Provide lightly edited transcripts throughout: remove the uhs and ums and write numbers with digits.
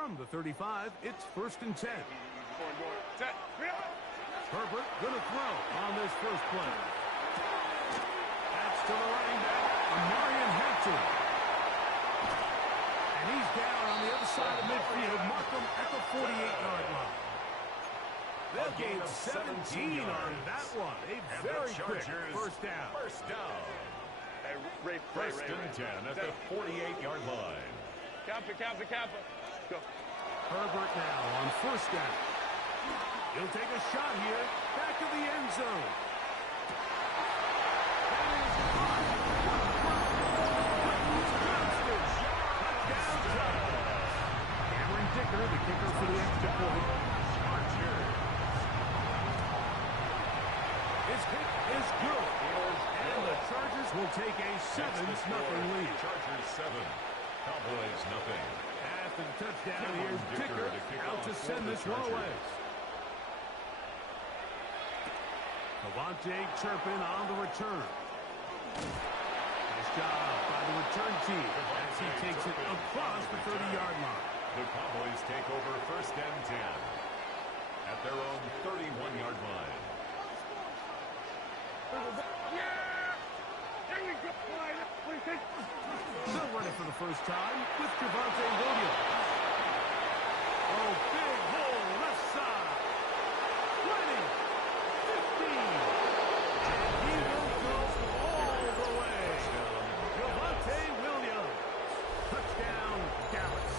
From the 35, it's 1st and 10. Herbert gonna throw on this first play. That's to the running back, Amarian Hampton. And he's down on the other side of midfield. Mark him at the 48-yard line. They'll gain 17 on that one. A very quick first down. First down. First and 10 at the 48-yard line. Kappa. Go. Herbert now on first down. He'll take a shot here. Back of the end zone. Cameron Dicker, the kicker for the extra point. His kick is good. And the Chargers will take a 7-0 lead. Chargers 7. Cowboys nothing. After the touchdown, here's Dicker out to send this one away. Devontae Turpin on the return. Nice job by the return team as he takes it across the 30-yard line. The Cowboys take over 1st and 10 at their own 31-yard line. They'll run it for the first time with Javonte Williams. Oh, big hole left side. 20, 15. And he will go all the way. Javonte Williams. Touchdown, Dallas.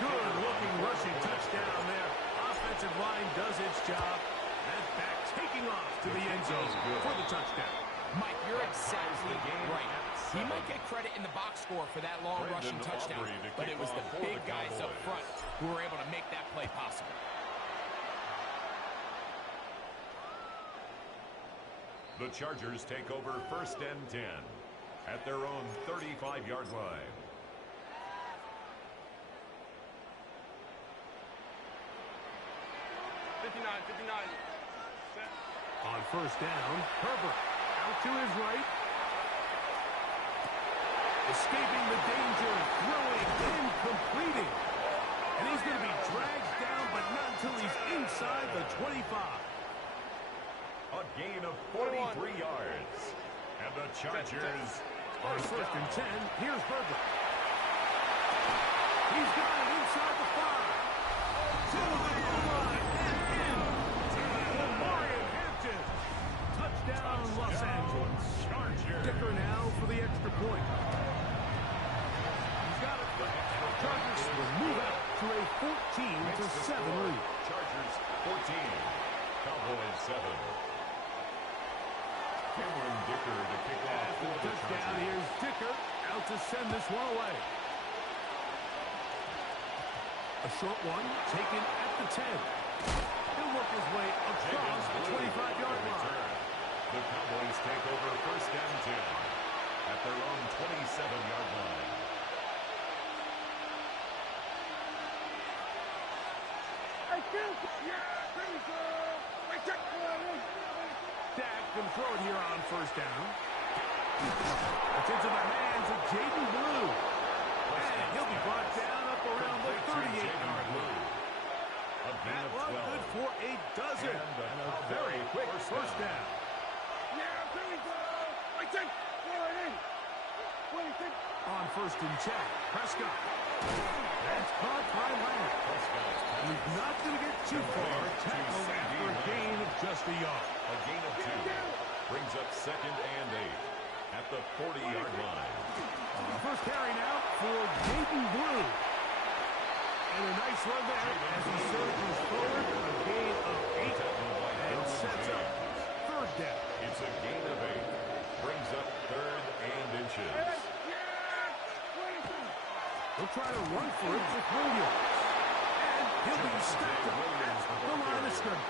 Good-looking rushing touchdown there. Offensive line does its job. And back taking off to the end zone for the touchdown. Mike, you're exactly right. He might get credit in the box score for that long rushing touchdown, but it was the big guys up front who were able to make that play possible. The Chargers take over 1st and 10 at their own 35-yard line. On first down, Herbert out to his right. Escaping the danger, throwing and completing. And he's going to be dragged down, but not until he's inside the 25. A gain of 43 yards. And the Chargers on 1st and 10, here's Herbert. He's got it inside the 5. To the goal line and in. Amarian Hampton. Touchdown, Los Angeles. Dicker now for the extra point. He's got it. The Chargers will move out to a 14-7 lead. Chargers 14. Cowboys 7. Cameron Dicker to kick off for the touchdown. Here's Dicker out to send this one away. A short one taken at the 10. He'll work his way across the 25-yard line. The Cowboys take over 1st and 10 at their own 27-yard line. Dak can throw it here on first down. It's into the hands of Jaden Blue. And he'll be brought down up around the 38-yard line. That was good for a dozen. And a very quick first down. On 1st and 10, Prescott. That's caught by Leonard. He's not going to get too far. Tackled after a gain of just a yard. A gain of 2 brings up 2nd and 8 at the 40-yard line. First carry now for Jaden Blue. And a nice run there as he surges forward. A gain of 8 and sets up 3rd down. It's a gain of 8. Brings up 3rd and inches. He'll try to run for it with Williams. And he'll be stopped at the line of scrimmage.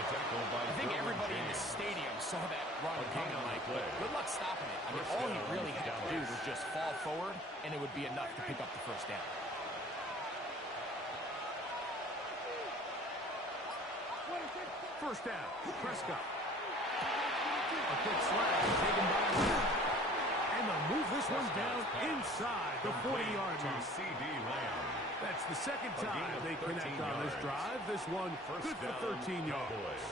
I think everybody in the stadium saw that run coming, Mike. Good luck stopping it. I mean, all he really had to do was just fall forward, and it would be enough to pick up the first down. First down, Prescott. A quick slash taken by Leonard. And And they'll move this one down inside the 40-yard line. CD Lamb. That's the second time they connect on this drive. This one good for 13 yards.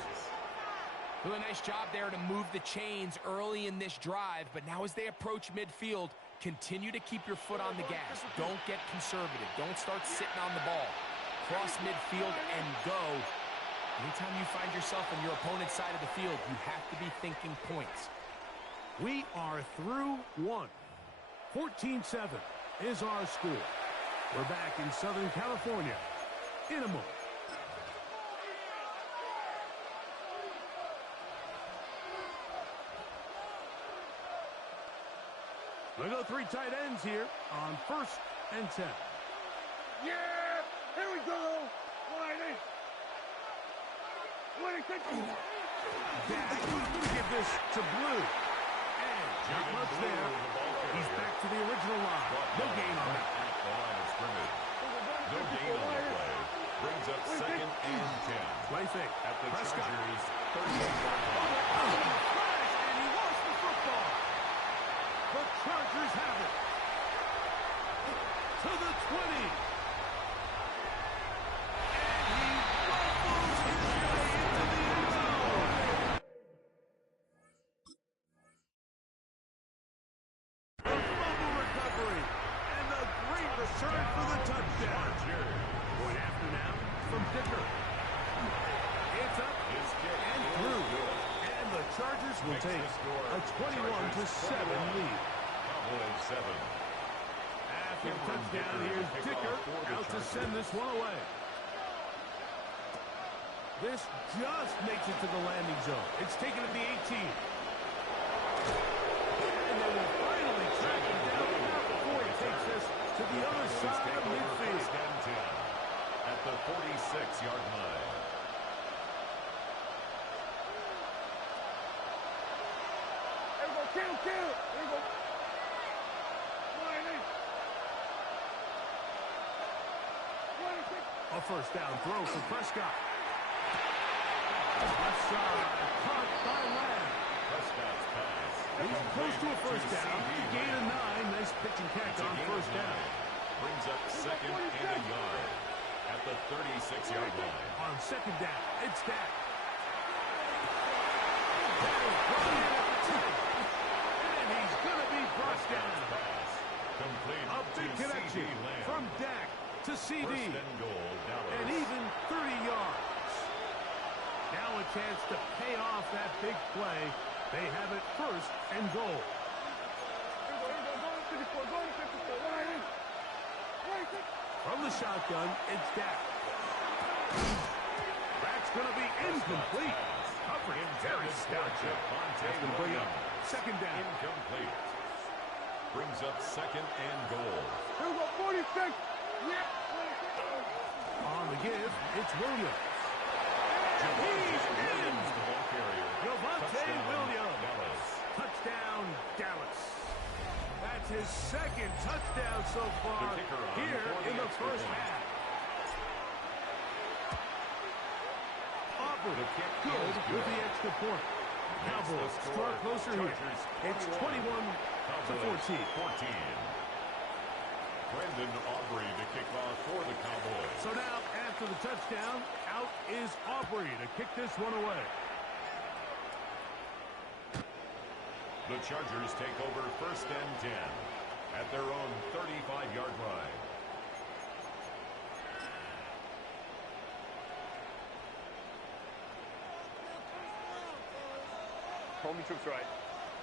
Doing a nice job there to move the chains early in this drive, but now as they approach midfield, continue to keep your foot on the gas. Don't get conservative. Don't start sitting on the ball. Cross midfield and go. Anytime you find yourself on your opponent's side of the field, you have to be thinking points. We are through one. 14-7 is our score. We're back in Southern California in a moment. We go three tight ends here on 1st and 10. Yeah! Here we go! Whitey! Whitey, take it! Dak going to give this to Blue. And not much there. He's back to the original line. No gain on that. At the line of scrimmage. No gain on the play. Brings up 2nd and 10. Play fake. At the Prescott. Chargers' 38-yard line. And he lost the football. The Chargers have it. To the 20. And he rumbles his way into the end zone. The fumble recovery. And the great return for the touchdown. Going after now from Dicker. It's up His kick and is through. good. And the Chargers will take a 21-7 lead. Cowboys 7. After the touchdown, here's Dicker out to send this one away. This just makes it to the landing zone. It's taken at the 18. And they will finally track him down before he takes this to the other side of midfield. 1st and 10 at the 46-yard line. There we go, kill! There we go! Whitey! Whitey, take it! A first down throw for Prescott. Left side, caught by Lamb. Prescott's pass. He's close to a first down. To gain a 9. Nice pitch and catch It's a on gain first of down. 9. Brings up 2nd and a yard at the 36-yard line. On 2nd down, it's Dak. That is brought in at the 10. And he's going to be brought down. Pass. Complete A big to connection CD Lamb. from Dak to CD. 1st and goal, Dallas. And even 30 yards. Now a chance to pay off that big play. They have it 1st and goal. Here we go, go to 54, Whitey! Whitey, take it! From the shotgun, it's Dak. That's going to be incomplete. Covered very stoutly. That's going to bring up 2nd down. Incomplete. Brings up 2nd and goal. Here we go, 46! Yeah! On the give, it's Williams. He's in. The ball carrier. Javonte Touchdown, Williams. Dallas. Touchdown, Dallas. That's his 2nd touchdown so far The kicker on here for the in the extra first point. half. Auburn The kick good is with good. the extra point. Cowboys the score. start closer here. Chargers It's 21-14. 14. Brendan Aubrey to kick off for the Cowboys. So now, after the touchdown, out is Aubrey to kick this one away. The Chargers take over 1st and 10 at their own 35-yard line. Homie troops right.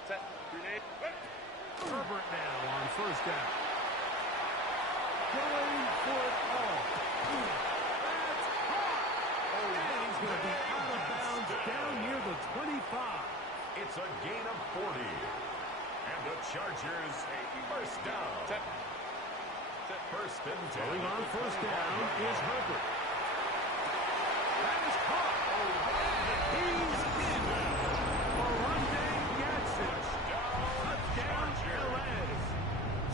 Set. Grenade. Herbert now on 1st down. Going for it all. That's hot. And he's going to be out of bounds down near the 25. It's a gain of 40. And the Chargers 1st down. Set. 1st and 10. Going on 1st down is Herbert. That is caught. He's in. Orlando Gadsden. Touchdown, LA.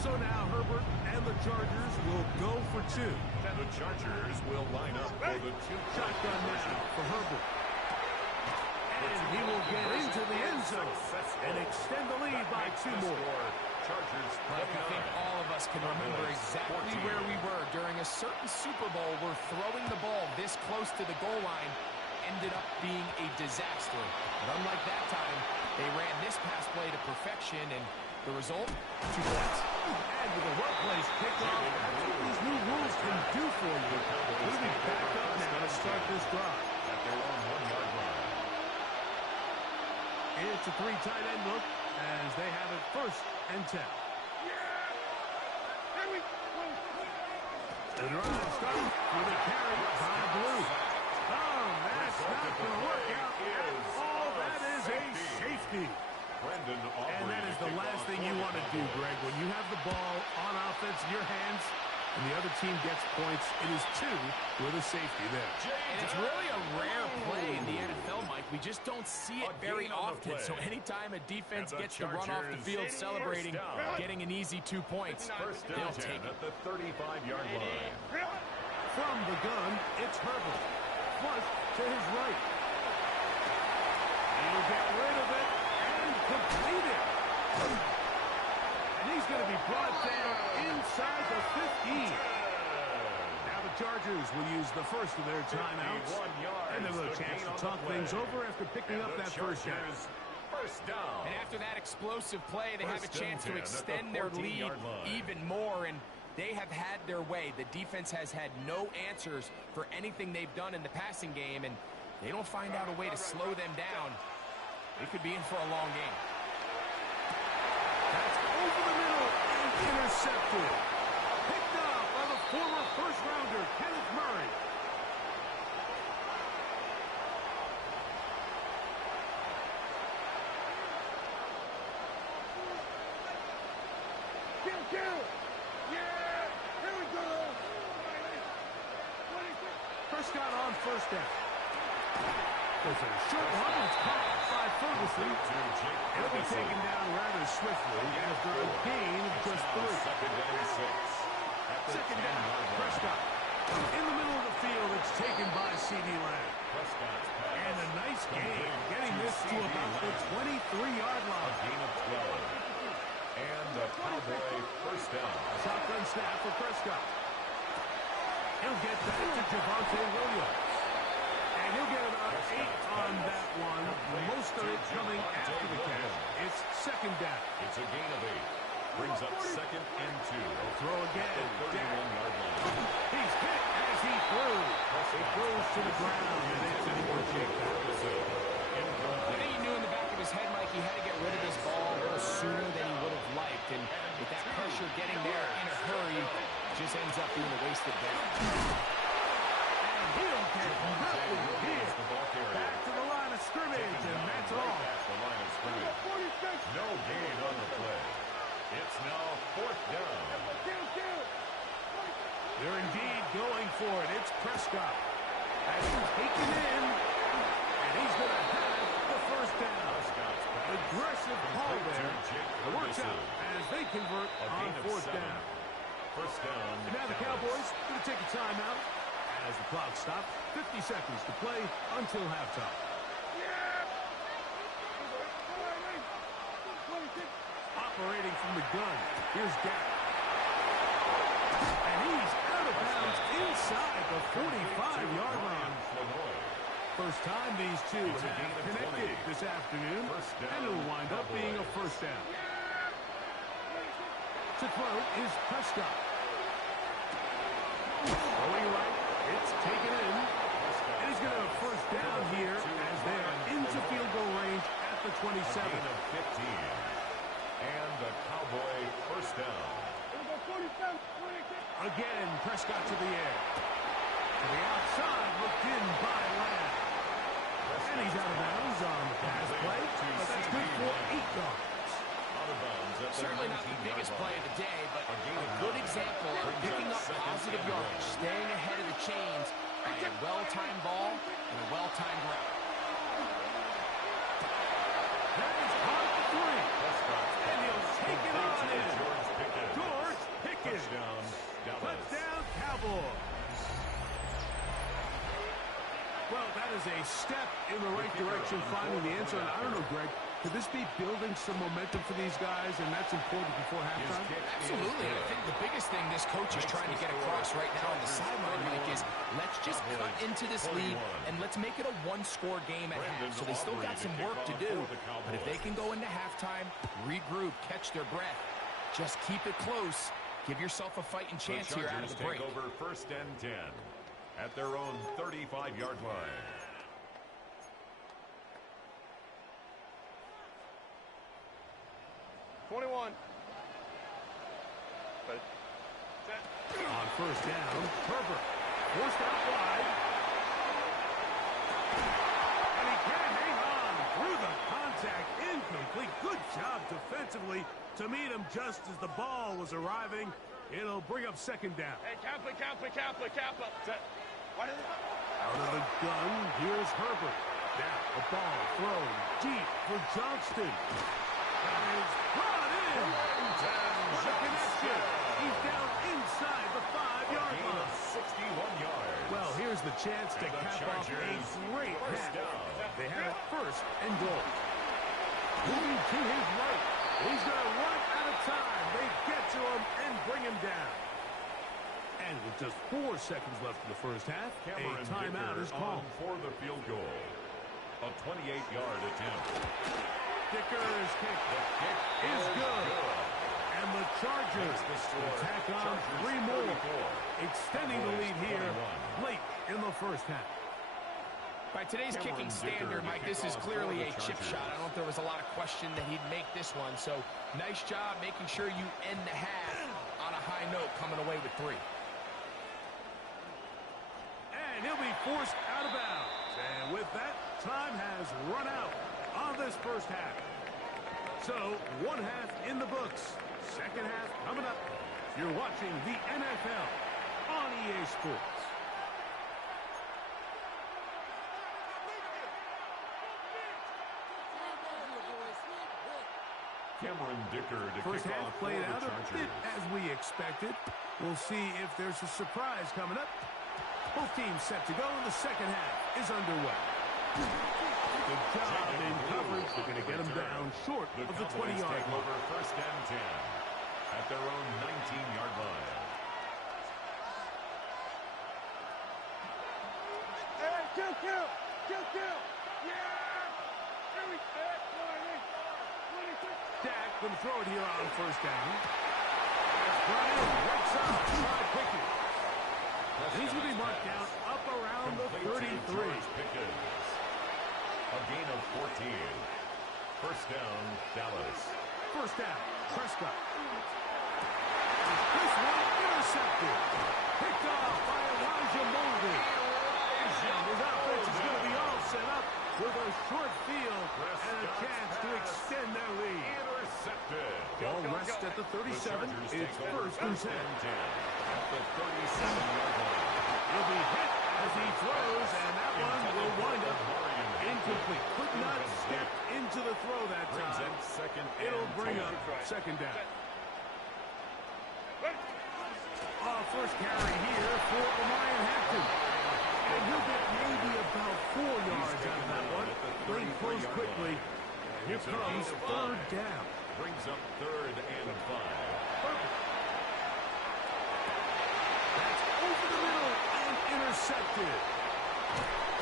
So now Herbert and the Chargers will go for 2. The Chargers will line up for the 2-point Shotgun conversion. now for Herbert. And he will get into the end zone and extend the lead by 2 more. Chargers Like, I think 29. all of us can remember exactly 14. where we were during a certain Super Bowl where throwing the ball this close to the goal line ended up being a disaster. But unlike that time, they ran this pass play to perfection, and the result, 2 points. And with a well-placed kickoff, that's what these new rules can do for you. We'll be back up now to start this drive. At their own 1-yard line. It's a 3 tight end look as they have it 1st and 10. The drive starting with a carry by Blue. Oh, that's not going to work out at all. That is a safety. And that is the last thing you want to do, Greg. When you have the ball on offense in your hands and the other team gets points, it is 2 with a safety there. And it's really a rare play in the NFL, Mike. We just don't see it very often. So anytime a defense gets to run off the field celebrating, getting an easy 2 points, they'll take it. At the 35-yard line. From the gun, it's Herbert. Flush to his right. He'll get rid of it and complete it. And he's going to be brought down inside the 15. Now the Chargers will use the first of their timeouts. And they'll have a chance to talk things over after picking up that first down. First down. And after that explosive play, they have a chance to extend their lead even more, and they have had their way. The defense has had no answers for anything they've done in the passing game, and they don't find out a way to slow them down. They could be in for a long game. That's over the middle and intercepted. Picked up by the former first-rounder, Kenneth Murray. Prescott on first down. There's a short one. It's caught by Ferguson. He'll be taken down rather swiftly after a gain of just 3. Second down, Prescott. In the middle of the field, it's taken by C.D. Lamb. And a nice gain, getting this to about the 23-yard line. Gain of 12. And the Cowboy first down. Shotgun snap for Prescott. He'll get back to Javonte Williams. And he'll get about 8 on that one. Most of it coming after the catch. It's second down. It's a gain of 8. Brings up 2nd and 2. They'll throw again. 31-yard line. He's hit as he threw. It goes to the ground, and it's incomplete. I think he knew in the back of his head, Mike, he had to get rid of this ball a little sooner than he would have liked. And with that pressure getting there in a hurry, it just ends up being a wasted down. And he'll get nothing here. Back to the line of scrimmage, and that's all. The line of scrimmage. No gain on the play. It's now 4th down. They're indeed going for it. It's Prescott. As he's taken in, and he's going to have the first down. Aggressive call there. It works out as they convert on 4th down. First down. And now the Cowboys going to take a timeout as the clock stops. 50 seconds to play until halftime. Operating from the gun. Here's Gap. And he's out of bounds inside the 45-yard line. First time these two have connected this afternoon, and it'll wind up being a first down. To throw is Prescott. Going right, it's taken in. And he's going to have first down here as they are into field goal range at the 27. And the Cowboy first down. Again, Prescott to the air. To the outside, looked in by Lamb. And he's out of bounds on the pass play, but that's good for 8 yards. Certainly not the biggest play of the day, but a good example of picking up positive yardage, staying ahead of the chains by a well-timed ball and a well-timed route. That is caught for 3. And he'll take it on in. George Pickens. Touchdown, Cowboys. Well, that is a step in the right direction, finding the end zone. I don't know, Greg. Could this be building some momentum for these guys, and that's important before halftime? Absolutely. I think the biggest thing this coach is trying to get across right now on the sideline, Mike, is let's just cut into this lead and let's make it a one-score game at half. So they still got some work to do, but if they can go into halftime, regroup, catch their breath, just keep it close, give yourself a fighting chance here out of the break. Take over 1st and 10 at their own 35-yard line. On 1st down, Herbert forced out wide. And he can't hang on through the contact. Incomplete. Good job defensively to meet him just as the ball was arriving. It'll bring up 2nd down. Hey, Kappa. What is it? Out of the gun, here's Herbert. Now a ball thrown deep for Johnston. That is brought in. What a connection. He's down inside the 5-yard line. 61 yards. Well, here's the chance to cap off a great half. They have it 1st and goal. Moving to his right. He's going to run out of time. They get to him and bring him down. And with just 4 seconds left in the 1st half, a timeout is called for the field goal. A 28-yard attempt. Dicker's kick is good. And the Chargers will tack on 3 more, extending the lead here late in the 1st half. By today's kicking standard, Mike, this is clearly a chip shot. I don't know if there was a lot of question that he'd make this one. So nice job making sure you end the half on a high note, coming away with 3. And he'll be forced out of bounds. And with that, time has run out on this 1st half. So 1 half in the books. 2nd half coming up. You're watching the NFL on EA Sports. Cameron Dicker to 1st kick half off played for out the a Chargers. bit as we expected. We'll see if there's a surprise coming up. Both teams set to go, and the 2nd half is underway. Good job in coverage. They're going to get him down short of the 20-yard line. Over 1st and 10 at their own 19-yard line. Hey, kill! Yeah! Here we go. Dak going to throw it here on 1st down. That's brought in right side by Pickens. He's going to be marked down up around the 33. A gain of 14. 1st down, Dallas. 1st down, Prescott. This one intercepted. Picked off by Elijah Molden. And his offense is going to be all set up with a short field and a chance to extend their lead. Intercepted. Ball rests at the 37. It's 1st and 10. At the 37-yard line. He'll be hit as he throws, and that one will wind up incomplete. Could not step into the throw that time. It'll bring up 2nd down. First carry here for O'Brien Hampton. And he'll get maybe about 4 yards out of that one. Playing close quickly. Here comes 3rd down. Brings up 3rd and 5. That's over the middle and intercepted.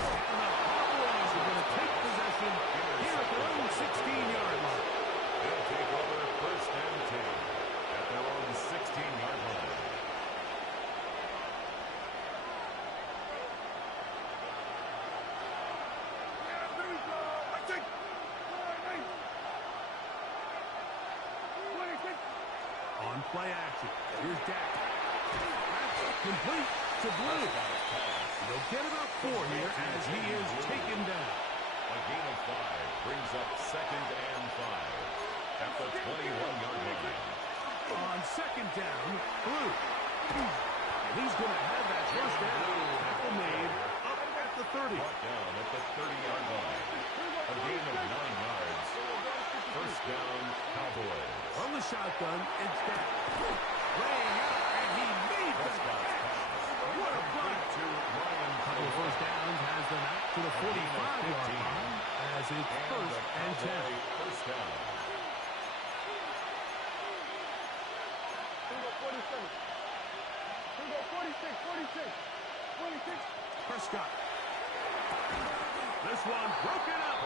And the Cowboys are going to take possession here at their own 16-yard line. They'll take over 1st and 10 at their own 16-yard line. On play action. Here's Dak. That's complete to Blue. They'll get about 4 here as he is taken down. A gain of 5 brings up 2nd and 5 at the 21-yard line. On 2nd down, Blue. And he's going to have that 1st down. Tackle made up at the 30. Brought down at the 30-yard line. A gain of 9 yards. 1st down, Cowboys. From the shotgun, it's Dak. Laying out, and he made the catch. What a play. To Ryan. Couple of 1st downs has them out to the 45-yard line. As as it's first and 10. First down. Here we go, 47. Here we go, 46. Prescott. This one broken up.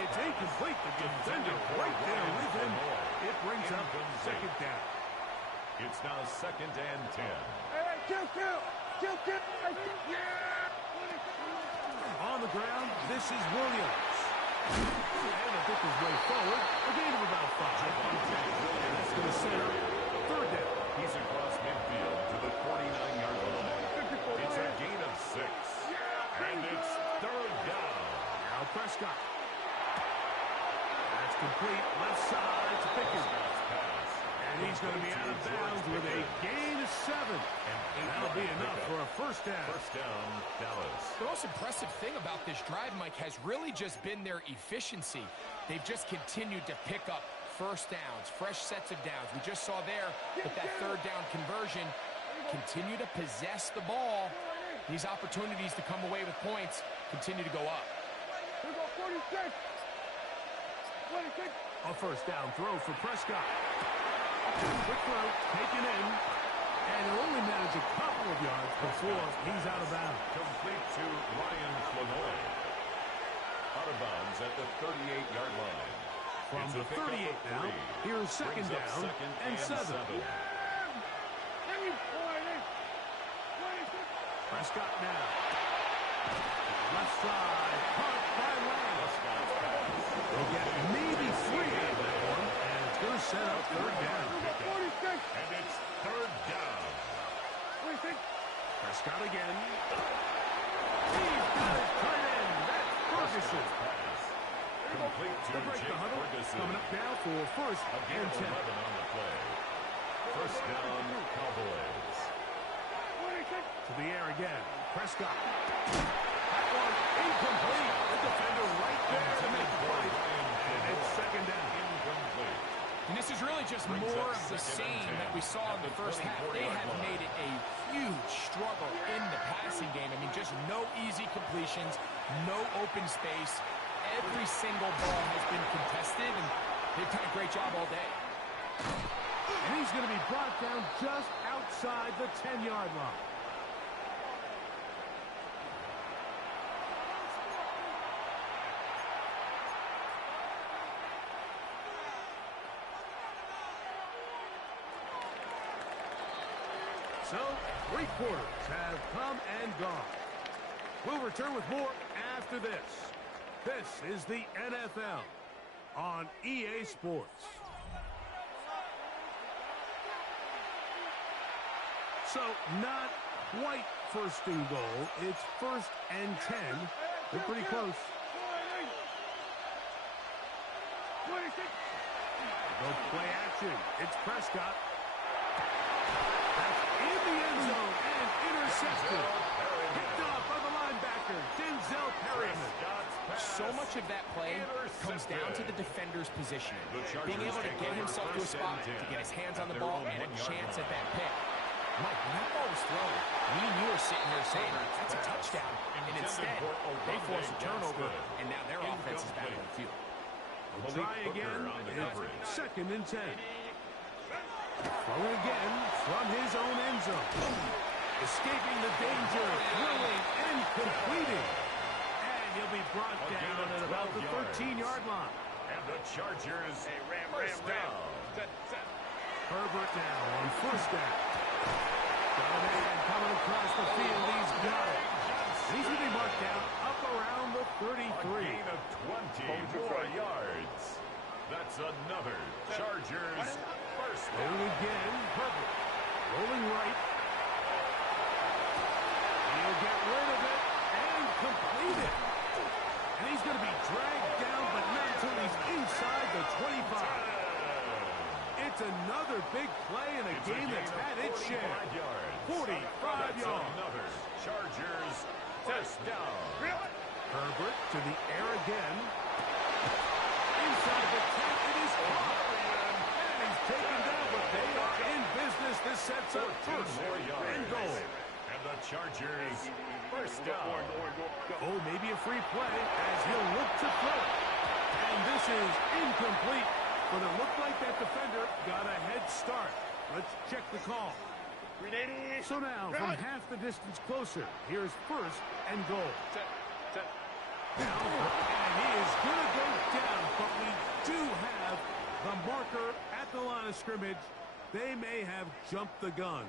It's incomplete. The defender right there with him. It brings up second down. It's now second and 10. Hey, kill. Yeah! On the ground, this is Williams. And a bit his way forward. A gain of about 5. That's going to set up third down. He's across midfield to the 49-yard line. It's a gain of 6. And it's third down. Now Prescott. That's complete. Left side to Pickens. And he's going to be out of bounds with a gain of 7. And that'll be enough for a first down. First down, Dallas. The most impressive thing about this drive, Mike, has really just been their efficiency. They've just continued to pick up first downs, fresh sets of downs. We just saw there with that third down conversion, continue to possess the ball. These opportunities to come away with points continue to go up. Here we go, 46. A first down throw for Prescott. Quick throw, taken in. And he'll only manage a couple of yards before he's out of bounds. Complete to Ryan Flanoy. Out of bounds at the 38-yard line. From the 38 now, here's second down and 7. Prescott now. Left side, caught by Lamb. They'll get maybe 3 out of that one, and it's going to set up third down. And it's third down. Prescott again. He's got it tight end. That's Ferguson. Complete to They break the Jake huddle. Ferguson. Coming up now for first A gain and of 10. 11 on the play. First down, Cowboys. To the air again. Prescott. That one incomplete. The defender right there to make the play. And it's second down. Incomplete. And this is really just more of the same that we saw in the first half. They have made it a huge struggle in the passing game. I mean, just no easy completions, no open space. Every single ball has been contested, and they've done a great job all day. And he's going to be brought down just outside the 10-yard line. So, 3 quarters have come and gone. We'll return with more after this. This is the NFL on EA Sports. So, not quite first and goal. It's first and 10. They're pretty close. No play action. It's Prescott. That's in the end zone and intercepted. Picked off by the linebacker, Denzel Perryman. So much of that play comes down to the defender's positioning. Being able to get himself to a spot, to get his hands on the ball, and a chance at that pick. Mike, when that ball was thrown, me and you are sitting here saying, that's a touchdown. And instead, they force a turnover, and now their offense is back on the field. We'll try again. It's second and 10. Throwing again from his own end zone. Escaping the danger, throwing and completing. And he'll be brought down at about the 13-yard line. And the Chargers first down. Herbert now on first down. Got a man coming across the field. He's got it. He's going to be marked down up around the 33. A gain of 20 more yards. That's another Chargers first down. Rolling again, Herbert. Rolling right. He'll get rid of it and complete it. And he's going to be dragged down, but not until he's inside the 25. It's another big play in a game that's had its share. 45 yards. Another Chargers first down. Herbert to the air again. Inside the 10, it is caught. And he's taken down, but they are in business. This sets up first and goal. And the Chargers first down. Oh, maybe a free play as he'll look to throw it. And this is incomplete. But it looked like that defender got a head start. Let's check the call. So now, from half the distance closer, here's first and goal. Now, and he is going to go down, but we do have the marker at the line of scrimmage. They may have jumped the gun.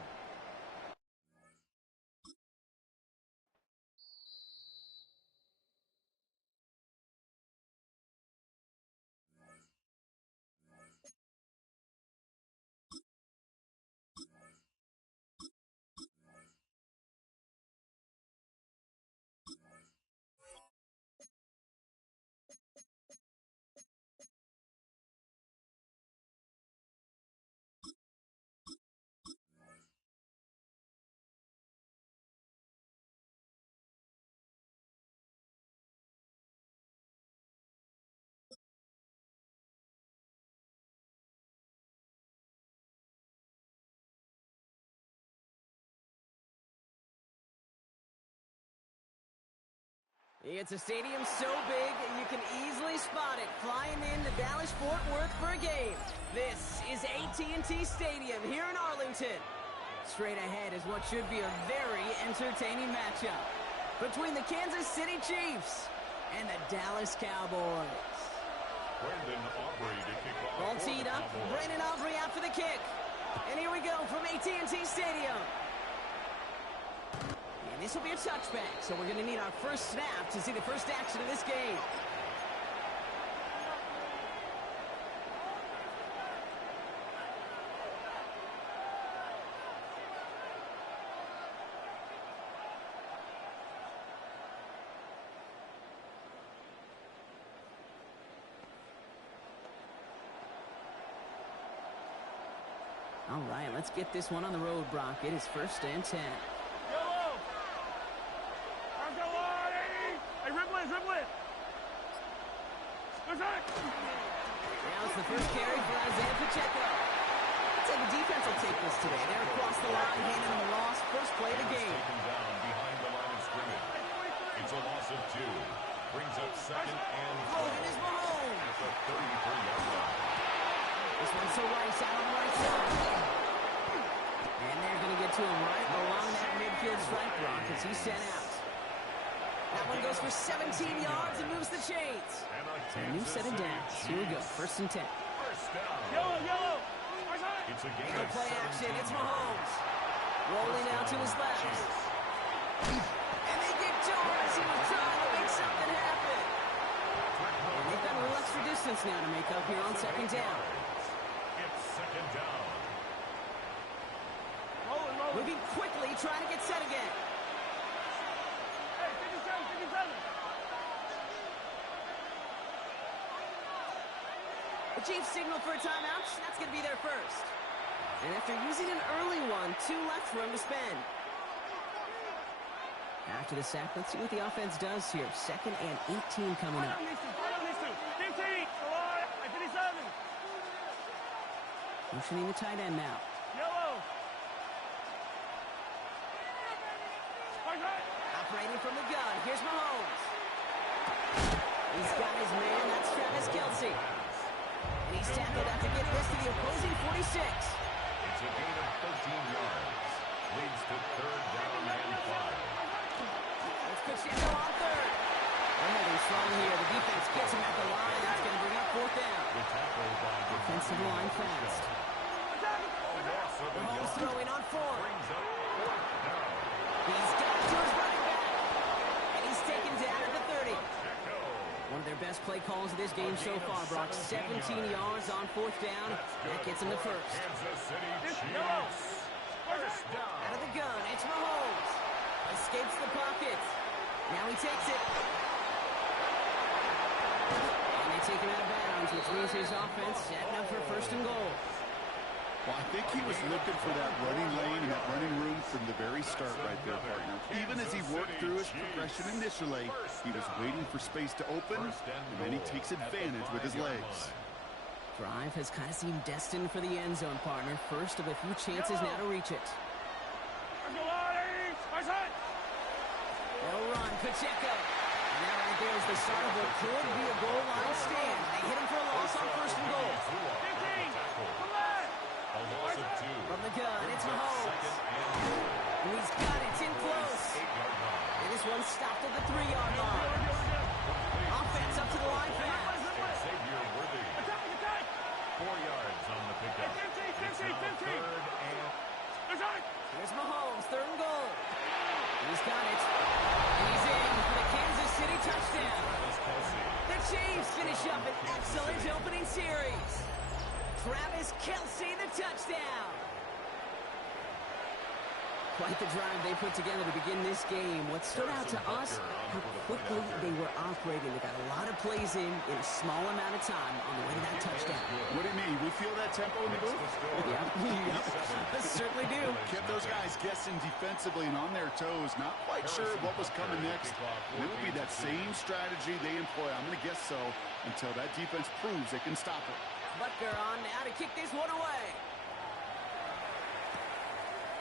It's a stadium so big you can easily spot it flying into Dallas-Fort Worth for a game. This is AT&T Stadium here in Arlington. Straight ahead is what should be a very entertaining matchup between the Kansas City Chiefs and the Dallas Cowboys. Brandon Aubrey to kick off. Ball teed up, Brandon Aubrey out for the kick. And here we go from AT&T Stadium. And this will be a touchback, so we're going to need our first snap to see the first action of this game. All right, let's get this one on the road, Brock. It is 1st and 10. Now it's the first carry for Isaiah Pacheco. I'd say the defense will take this today. They're across the line, handing them a loss. First play of the game. Taken down behind the line of scrimmage. It's a loss of 2. Brings up 2nd and 12. Logan is Mahomes. At the 33-yard line. This one's to Rice out on the right side. And they're going to get to him right along that midfield strike block as he's sent out. That one goes for 17 yards and moves the chains. And a new set of downs. Here we go, 1st and 10. First down. Yellow. It's a game The of play action, it's Mahomes. Rolling out to his left. And they get to him as he was trying to make something happen. And they've got a little extra distance now to make up here on 2nd down. It's 2nd down. Moving quickly, trying to get set again. Hey, 57. The Chiefs signal for a timeout. That's going to be their first. And after using an early one, 2 left for him to spend. After the sack, let's see what the offense does here. 2nd and 18 coming up. 15. Motioning the tight end now. Yellow. Operating from the gun. Here's Mahomes. He's got his man. That's Travis Kelce. And he's tackled after getting this to the opposing 46. It's a gain of 13 yards. Leads to 3rd down and 5. It's Pacheco on 3rd. They're holding strong here. The defense gets him at the line. That's going to bring up 4th down. The tackle by the Offensive line fast. Mahomes throwing on 4. Brings up 4th down. He's got it to his running back. And he's taken down at the 30. One of their best play calls of this game so far, Brock. 17 yards on 4th down. That gets him the first. Kansas City Chiefs. First down. Out of the gun, it's Mahomes. Escapes the pocket. Now he takes it. And they take him out of bounds, which means his offense setting up for 1st and goal. Well, I think he was looking for that running lane and that running room from the very start right there, partner. Even as he worked through his progression initially, he was waiting for space to open, and then he takes advantage with his legs. Drive has kind of seemed destined for the end zone, partner. First of a few chances now to reach it. They'll run, Pacheco. And that right there is the start of what could be a goal line stand. They hit him for a loss on first and goal. A loss of 2. From the gun, it's Brings up Mahomes. second and goal. And he's got it. It's in close. 8-yard line. And this one stopped at the 3-yard line. Offense up to the line for now. Xavier Worthy. 4 yards on the pickup. It's now third and... Here's Mahomes, third and goal. He's got it. And he's in for the Kansas City touchdown. Travis Kelce. The Chiefs finish up an excellent opening series. Travis Kelce, the touchdown. Quite the drive they put together to begin this game. What stood out to us, how quickly they were operating. They got a lot of plays in a small amount of time on the way to that touchdown. What do you mean? We feel that tempo in the booth? Yeah, certainly do. Kept those guys guessing defensively and on their toes. Not quite sure what was coming next. And it will be that same strategy they employ. I'm going to guess so until that defense proves they can stop it. Butker on now to kick this one away.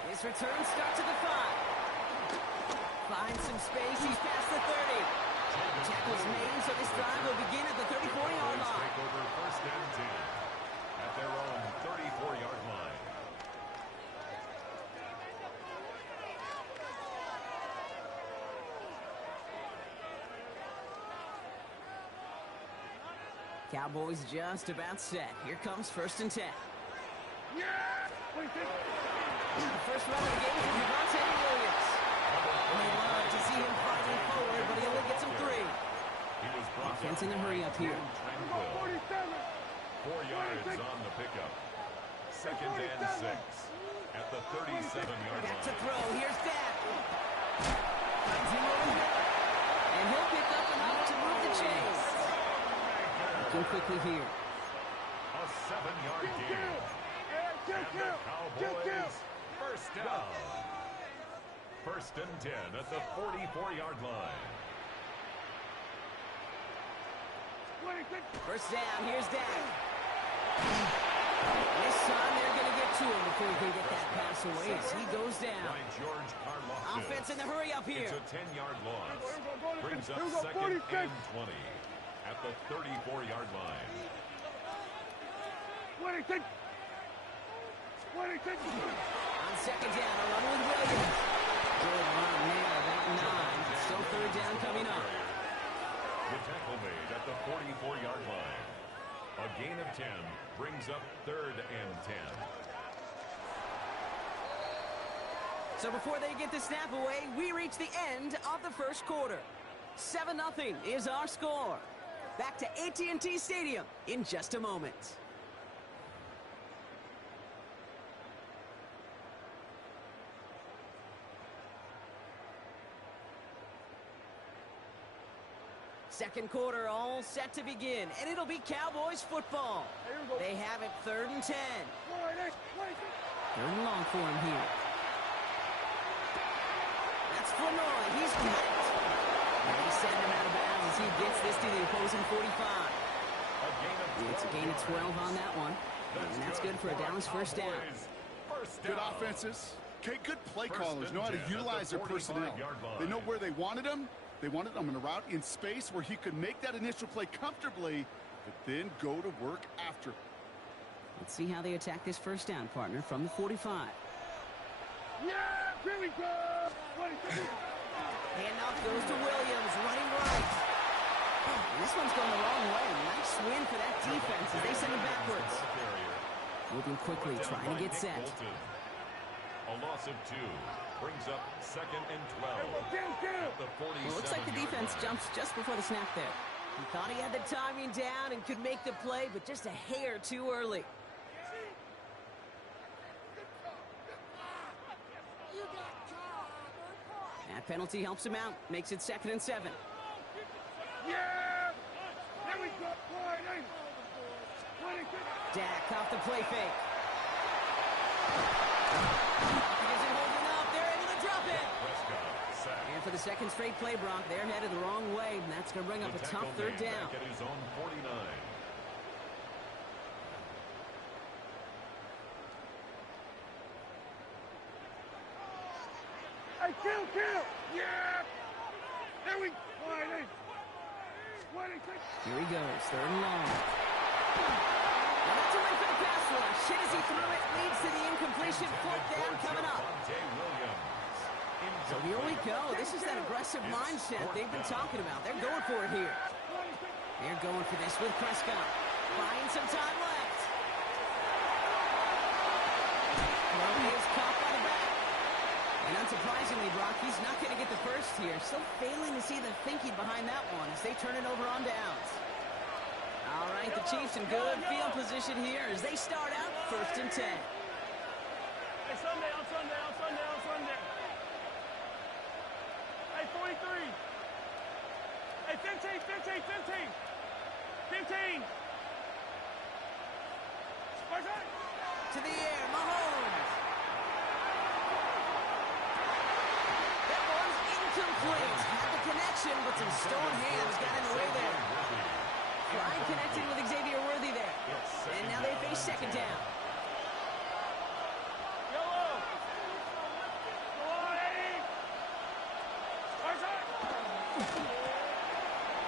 His return starts at the 5. Finds some space. He's past the 30. Tackle's made, so this drive will begin at the 34-yard line. Take over first and 10 at their own 34-yard line. Cowboys just about set. Here comes first and 10. The first run of the game for Javonte Williams. They love to see him fighting forward, but he only gets him 3. He was brought Offense in a hurry up here. tranquil. 4 yards on the pickup. Second and 6 at the 37-yard Back to line. throw. Here's Dak. Finds him over here. And he'll pick up enough to move the chains. Looking quickly here. A 7-yard gain. And the Cowboys first down. First and 10 at the 44-yard line. First down. Here's Dak. This time they're going to get to him before he can get that pass away as he goes down. By George Karlaftis. Offense in the hurry up here. It's a 10-yard loss. Brings up second and 20 at the 34-yard line. On second down, a run with Williams. Good run there, about 9. Still third down coming up. The tackle made at the 44-yard line. A gain of 10 brings up third and 10. So before they get the snap away, we reach the end of the first quarter. 7-0 is our score. Back to AT&T Stadium in just a moment. Second quarter all set to begin, and it'll be Cowboys football. They have it third and 10. Third and long for him here. That's Flournoy. He's got it. And they send him out of bounds as he gets this to the opposing 45. It's a gain of 12 on that one. And that's good for a Dallas first down. Good offenses. Okay, good play callers know how to utilize their personnel. They know where they wanted them. They wanted him in a route in space where he could make that initial play comfortably, but then go to work after. Let's see how they attack this first down, partner, from the 45. Yeah, here we go. Handoff goes to Williams, running right. This one's going the wrong way. Nice win for that defense as they send him backwards. Moving quickly, trying to get set. A loss of 2 brings up second and 12 at the 47. Well, looks like the defense jumps just before the snap there. He thought he had the timing down and could make the play, but just a hair too early. That penalty helps him out, makes it second and 7. Yeah! There we go. Dak off the play fake. He isn't holding up. They're able to drop it. And for the second straight play, Brock, they're headed the wrong way, and that's going to bring up a tough third down. Back at his own 49. Hey, kill! Yeah! There we go. Here he goes, 3rd and long. Now that's a win for the pass rush. Shit as he threw it, leads to the incompletion. 4th down coming up. So here we go. This is that aggressive mindset they've been talking about. They're going for it here. They're going for this with Prescott. Buying some time left. Throw is caught by the back. And unsurprisingly, Brock, he's not going to get the first here. Still failing to see the thinking behind that one as they turn it over on downs. All right, the Chiefs in good field position here as they start out 1st and 10. Hey, Sunday, on Sunday, on Sunday, on Sunday. Hey, 43. Hey, 15, 15, 15. 15. To the air, Mahomes. That one's incomplete. Had the connection, but some stone hands got in the way there. Fly connected with Xavier Worthy there. And now they face 2nd down. Yellow. Go on, Eddie.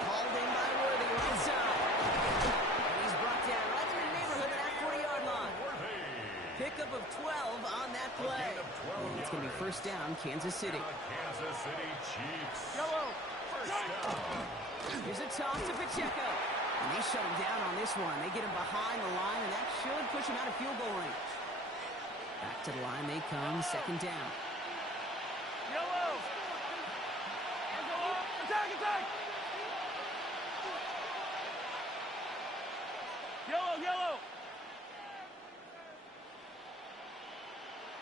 Called in by Worthy, right side. And he's brought down right in the neighborhood of that 40-yard line. Pickup of 12 on that play. And it's going to be 1st down, Kansas City. Kansas City Chiefs. Yellow. First down. Here's a toss to Pacheco. And they shut him down on this one. They get him behind the line, and that should push him out of field goal range. Back to the line they come, 2nd down. Yellow. Attack, attack. Yellow, yellow.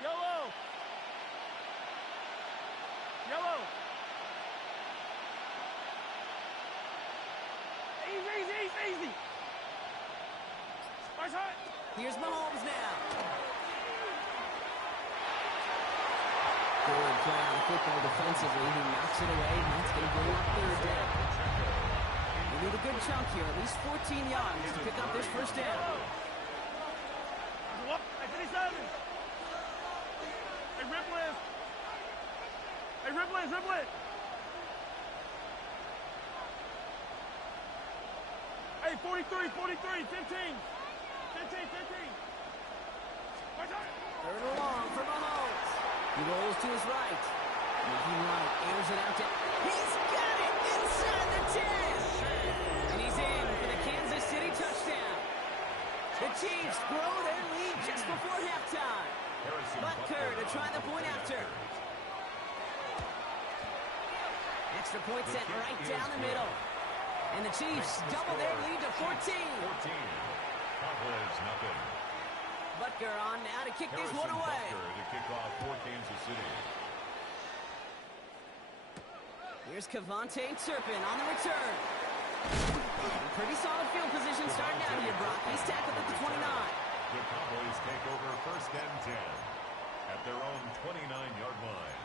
Yellow. Yellow. Easy, easy, easy. Hard. Here's Mahomes now. Good play on football defensively. He knocks it away, and that's going to bring up 3rd down. They need a good chunk here, at least 14 yards to pick up this 1st down. Hey, 57. Hey, Ripley. Hey, Ripley, Ripley. Hey, 43, 43, 15. 15, 15. 3rd and long for Mahomes. He rolls to his right. Moving right, airs it out to... He's got it inside the 10! And he's in for the Kansas City touchdown. The Chiefs grow their lead just before halftime. Butker to try the point after. Extra point set right down the middle. And the Chiefs double their lead to 14. 14. Cowboys nothing. Butker on now to kick this one away. Butker to kick off for Kansas City. Here's Cavante Turpin on the return. Pretty solid field position starting out here, Brock. He's tackled at the 29. The Cowboys take over 1st and 10 at their own 29-yard line.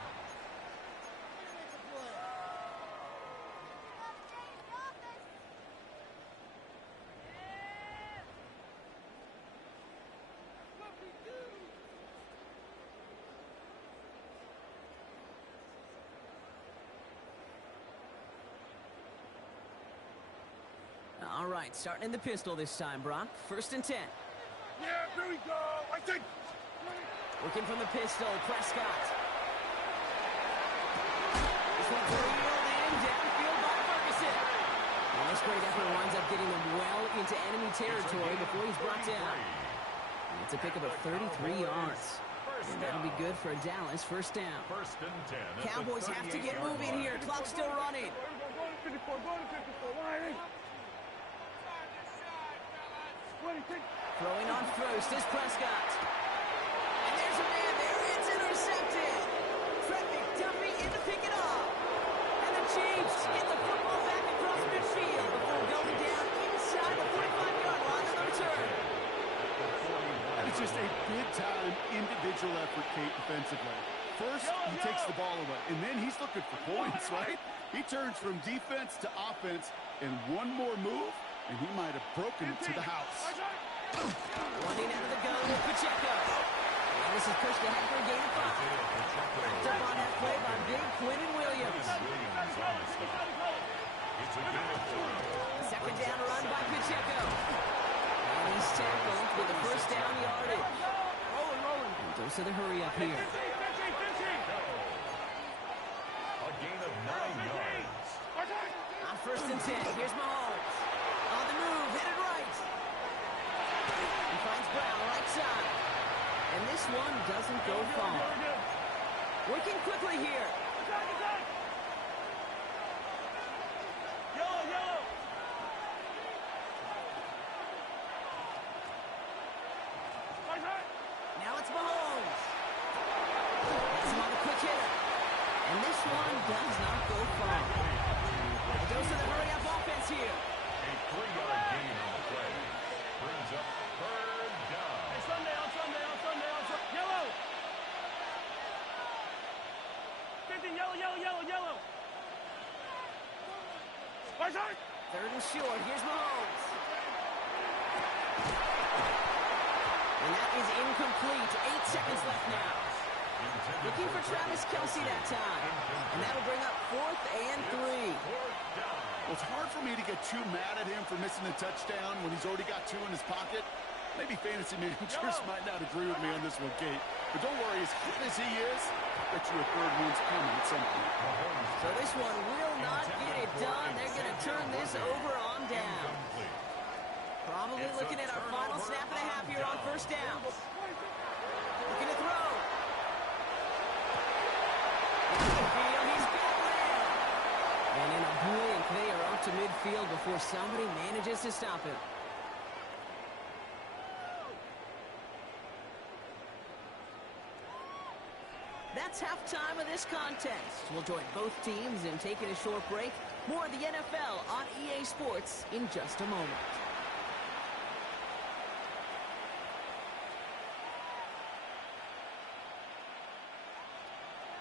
All right, starting in the pistol this time, Brock. 1st and 10. Yeah, here we go. I think. Working from the pistol, Prescott. This one's reeled in downfield by Ferguson. And this great effort winds up getting him well into enemy territory before he's brought down. And it's a pickup of 33 yards. And that'll be good for Dallas. 1st down. 1st and 10. Cowboys have to get moving here. Clock's still running. Go to 54, go to 54. Throwing on first is Prescott. And there's a man there. It's intercepted. Fred McDuffie in to pick it up. And the Chiefs get the football back across midfield before going down inside the 45-yard line on the return. It's just a big-time individual effort, Kate, defensively. First, he takes the ball away, and then he's looking for points, right? He turns from defense to offense, and one more move, and he might have broken it to the house. Running out of the gun with Pacheco. And this is pushed ahead for a gain of 5. Backed up on that play by big Quinton Williams. It's a gain of 4. 2nd down of the hurry up here. A gain of 9 yards. On 1st and 10, here's Mahomes. On the move, headed right. He finds Brown right side. And this one doesn't go far. Working quickly here. Yellow. Now it's Mahomes. Has him on the quick hitter. And this one does not go far. A dose of the hurry-up offense here. A 3-yard gain on the play. Brings up 3rd down. Hey, Sunday. Yellow. 50, yellow. Right side. 3rd and short. Here's Mahomes. And that is incomplete. 8 seconds left now. Looking for Travis Kelce that time. And that'll bring up 4th and 3. Well, it's hard for me to get too mad at him for missing a touchdown when he's already got 2 in his pocket. Maybe fantasy managers might not agree with me on this one, Kate. But don't worry, as hot as he is, I bet you a 3rd one's coming at some point. So this one will not get it done. They're going to turn this over on down. Probably looking at our final snap and a half here on 1st down. Looking to throw. He's got it. And in a blink, they are up to midfield before somebody manages to stop him. That's halftime of this contest. We'll join both teams in taking a short break. More of the NFL on EA Sports in just a moment.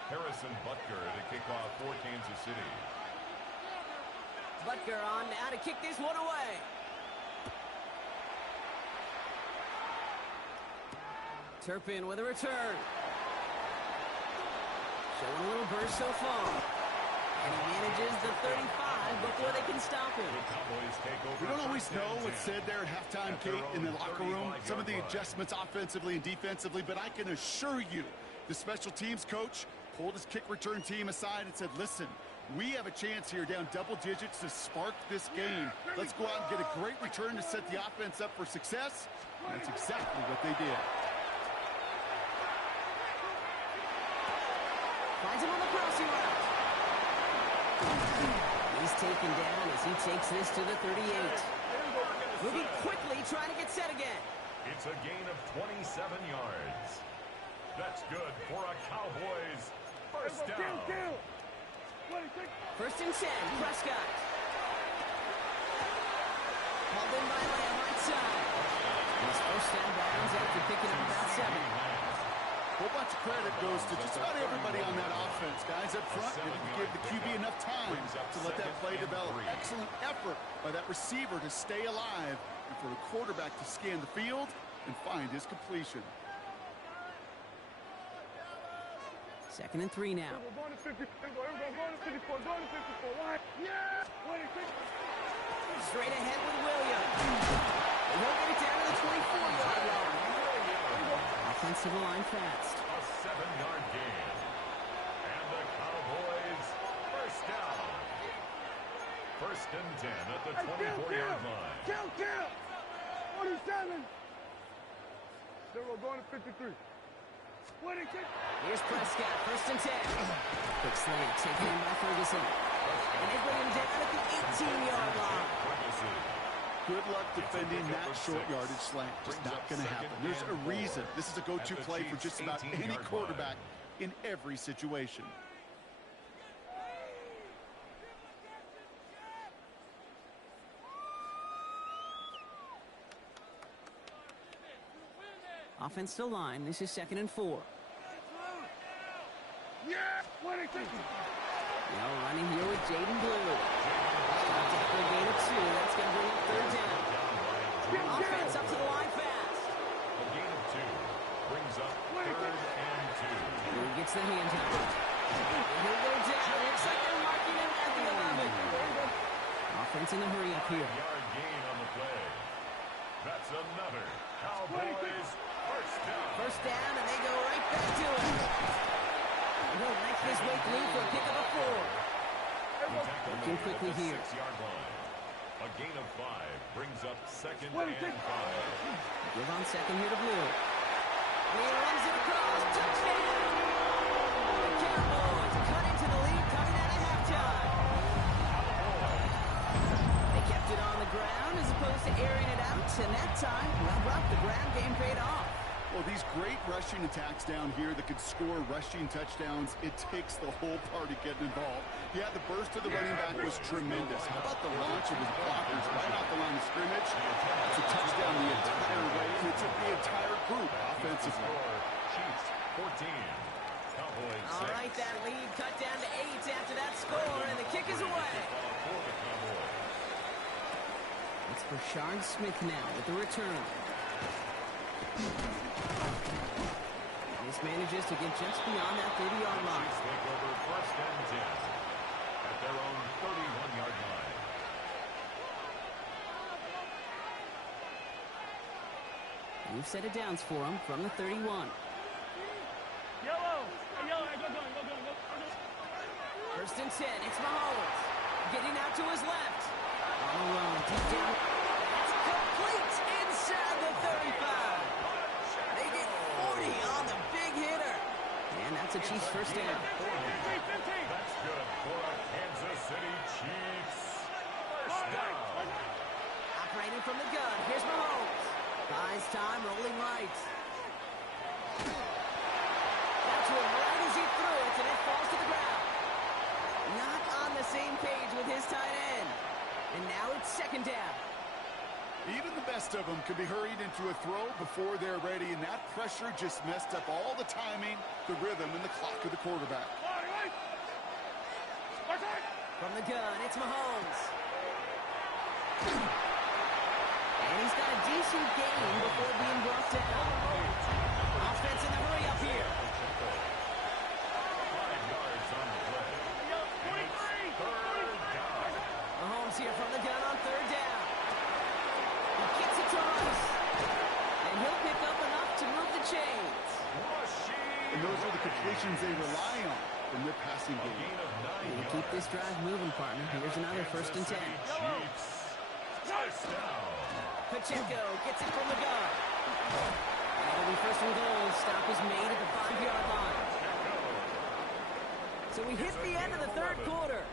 Harrison Butker to kick off for Kansas City. Butker on now to kick this one away. Turpin with a return. Showing a little burst so far. And he manages the 35 before they can stop him. The Cowboys take over. We don't always know what's said there at halftime, Kate, in the locker room. Some of the adjustments offensively and defensively, but I can assure you the special teams coach pulled his kick return team aside and said, listen, we have a chance here down double digits to spark this game. Let's go out and get a great return to set the offense up for success. And that's exactly what they did. Finds him on the crossing route. He's taken down as he takes this to the 38. Moving quickly, trying to get set again. It's a gain of 27 yards. That's good for a Cowboys first down. 1st and 10, Prescott. Called in by Lamb right side. His first down bounds after picking up about 7. A whole bunch of credit goes to just about everybody on that offense, guys. Up front, you give the QB enough time to let that play develop. Excellent effort by that receiver to stay alive and for the quarterback to scan the field and find his completion. 2nd and 3 now. Going to 54. Yeah! Straight ahead with Williams. They won't get it down to the 24-yard line. Offensive line fast. A 7-yard gain. And the Cowboys first down. 1st and 10 at the 24-yard line. Count! 47. 0 going to 53. Here's Prescott, 1st and 10. Quick slant taken in by Ferguson. And they bring him down at the 18-yard line. Good luck defending that short yardage slant. Just not going to happen. There's a reason this is a go-to play for just about any quarterback in every situation. Offensive line, this is 2nd and 4. Yeah! Now running here with Jaden Blue. Stopped after a gain of 2. That's going to bring up 3rd down. Offense up to the line fast. A gain of 2 brings up 3rd and 2. Blue gets the handout. And he'll go down. Looks like they're marking him at the 11. Offense in the hurry up here. Yard gain on the play. That's another Cowboys First down, and they go right back to it. He'll knife his way through for a pick of a 4. Looking quickly here. 6-yard line. A gain of 5 brings up second and 5. Give on second here to Blue. He runs it across. Touchdown! The Cowboys cut into the lead coming out of halftime. They kept it on the ground as opposed to airing it out, and that time, well, the ground game paid off. Well, these great rushing attacks down here that could score rushing touchdowns, it takes the whole party getting involved. Yeah, the burst of the running back was tremendous. How about the launch of his blockers right off the line of scrimmage? It's a touchdown the entire way, and it took the entire group offensively. Chiefs 14. Cowboys 6. All right, that lead cut down to 8 after that score, and the kick is away. It's Brashard Smith now with the return. This manages to get just beyond that 30-yard line. Chiefs take over first and 10 at their own 31-yard line. New set of downs for him from the 31. Yellow. Hey, yellow. Hey, go. First and 10. It's Mahomes. Getting out to his left. On the run. Deep down. That's complete inside the 35. They get 40 on the big hitter. And that's a Chiefs first down. That's good for a Kansas City Chiefs. First down. Operating from the gun. Here's Mahomes. Buys time, rolling right. That's one right as he threw it, and it falls to the ground. Not on the same page with his tight end. And now it's second down. Even the best of them can be hurried into a throw before they're ready, and that pressure just messed up all the timing, the rhythm, and the clock of the quarterback. From the gun, it's Mahomes. And he's got a decent gain before being brought down. Offense in the hurry up here. 5 yards on the play. Third down. Mahomes here from the gun on third down. He gets it to Rice. And he'll pick up enough to move the chains. And those are the completions they rely on in their passing game. Gain of 9 We'll keep this drive moving, partner. Here's another first and 10. Chiefs. Touchdown. Pacheco gets it from the gun. That'll be first and goal. Stop is made at the 5-yard line. So we hit the end of the third quarter.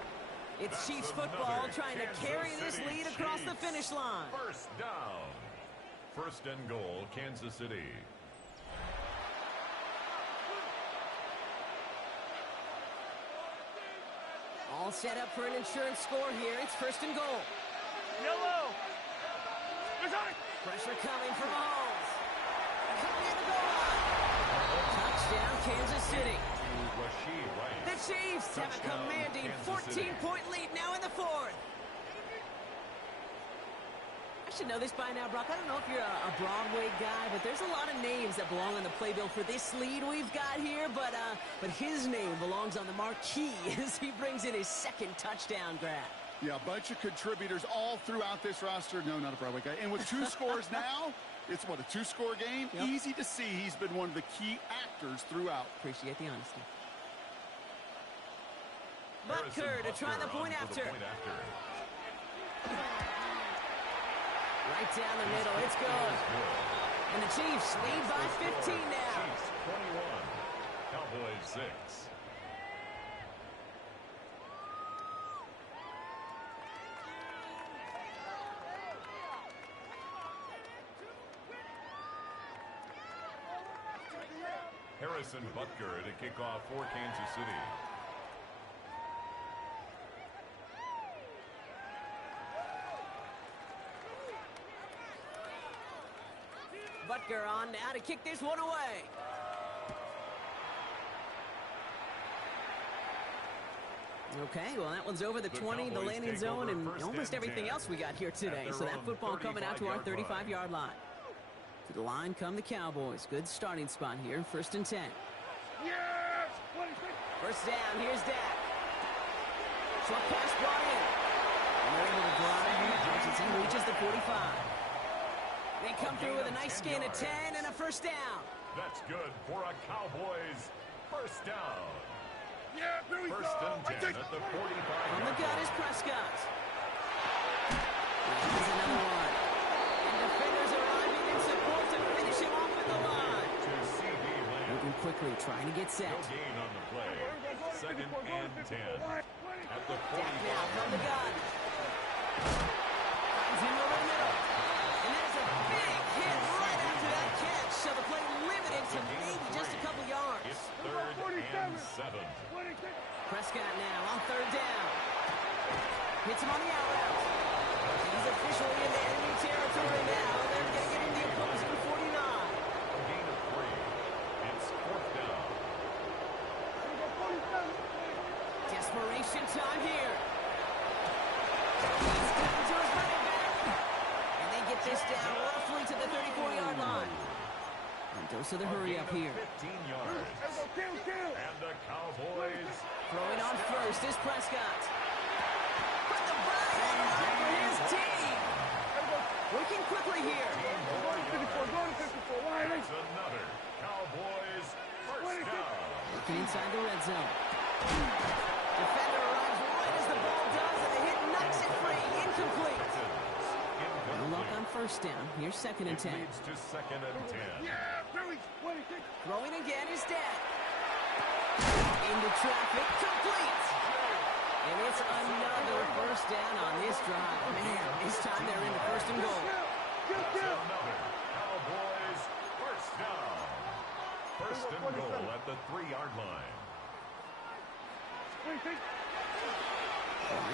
It's Chiefs football trying to carry this lead across the finish line. First down. First and goal, Kansas City. All set up for an insurance score here. It's first and goal. Yellow. Pressure coming from Mahomes. Coming in the goal line. Touchdown, Kansas City. Rashid Rice. The Chiefs have a Touchdown, commanding Kansas City. 14-point lead now in the fourth. I should know this by now, Brock. I don't know if you're a Broadway guy, but there's a lot of names that belong on the playbill for this lead we've got here. But his name belongs on the marquee as he brings in his second touchdown grab. Yeah, a bunch of contributors all throughout this roster. No, not a Broadway guy. And with 2 scores now, it's what, a 2-score game? Yep. Easy to see he's been one of the key actors throughout. Appreciate the honesty. Butker to try the point after. Right down the middle, it's good. And the Chiefs lead by 15 now. Chiefs 21, Cowboys 6. Harrison Butker to kick off for Kansas City. Butker on now to kick this one away. Okay, well, that one's over the 20, the landing zone, and almost everything else we got here today. So that football coming out to our 35-yard line. To the line come the Cowboys. Good starting spot here, first and 10. Yes! First down, here's Dak. Short pass brought in. And they're able to drive him out as he reaches the 45. They come through with a nice gain of 10 and a first down. That's good for a Cowboys first down. Yeah, here we First go. and 10 at the 45. From the gun is Prescott. Here's another one. And defenders arriving in support to finish him off at the line. To CD Lamb. Moving quickly, trying to get set. No gain on the play. Second and 10 at the 45. Now from the gun. Finds him over the middle. And there's a big hit right after that catch. So the play limited to maybe just a couple yards. It's third and 7. Prescott now on third down. Hits him on the out route. He's officially into enemy territory now. They're going to get into the opposing 49. A gain of 3. It's fourth down. Desperation time here. He's cutting to his running back. And they get this down roughly to the 34-yard line. And dose of the hurry up here. 15 yards. And the Cowboys Throwing on first is Prescott. Put the body on the line for his team. Working quickly here. That's another Cowboys first down. Working inside the red zone. Defender arrives right as the ball does, and the hit knocks it free. Incomplete. No luck on first down. Here's second and 10. Leads to second and 10. Throwing again is dead. Into traffic, complete. And it's another first down on this drive. Man, this time they're into first and goal. That's another Cowboys first down. First and goal at the 3-yard line. Lines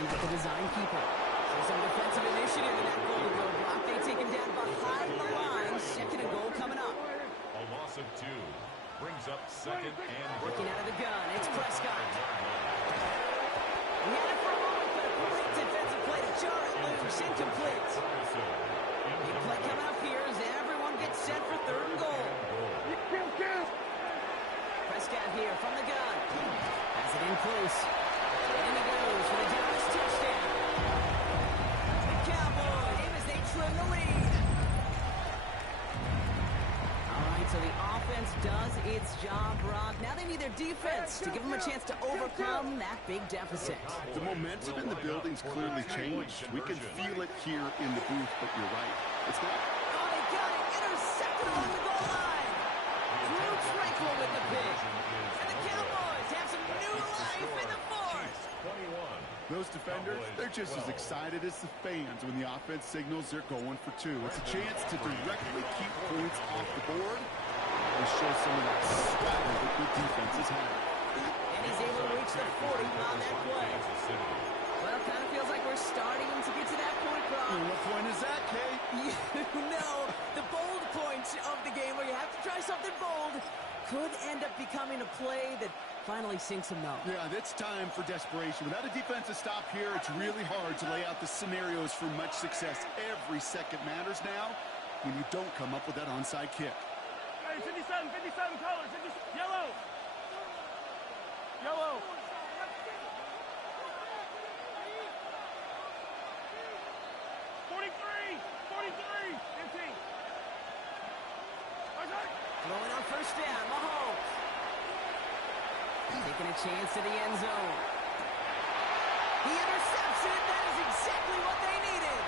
at the design keeper. So some defensive initiative in that goal to go block. They take him down behind the line. Second and goal coming up. A loss of 2 brings up second and Working goal. out of the gun, it's Prescott. He had it for a moment, but a great defensive play to jar it loose. Incomplete. Big play coming up here as everyone gets set for third and goal. Prescott here from the gun. Has it in close. And in he goes for the Dallas touchdown. The Cowboys as they trim the lead. All right, so the offense does its job, Brock. Now they need their defense to give them a chance to overcome that big deficit. The momentum in the building's clearly changed. We can feel it here in the booth, but you're right. It's not. Oh, they got it. Intercepted along the goal line. Drew Tranquil with the pick. And the Cowboys have some new life in the fourth. 21. Those defenders, they're just as excited as the fans when the offense signals they're going for 2. It's a chance to directly keep points off the board and show some of that swagger that good defenses have. And he's able to reach the 40 on that play. Well, it kind of feels like we're starting to get to that point, Brock. And what point is that, Kay? You know, the bold point of the game where you have to try something bold could end up becoming a play that finally sinks him though. Yeah, it's time for desperation. Without a defensive stop here, it's really hard to lay out the scenarios for much success. Every second matters now when you don't come up with that onside kick. Hey, 57 colors. Yellow. Yellow. 43. Empty. Throwing on first down, Mahomes. Taking a chance to the end zone. He intercepts it. That is exactly what they needed.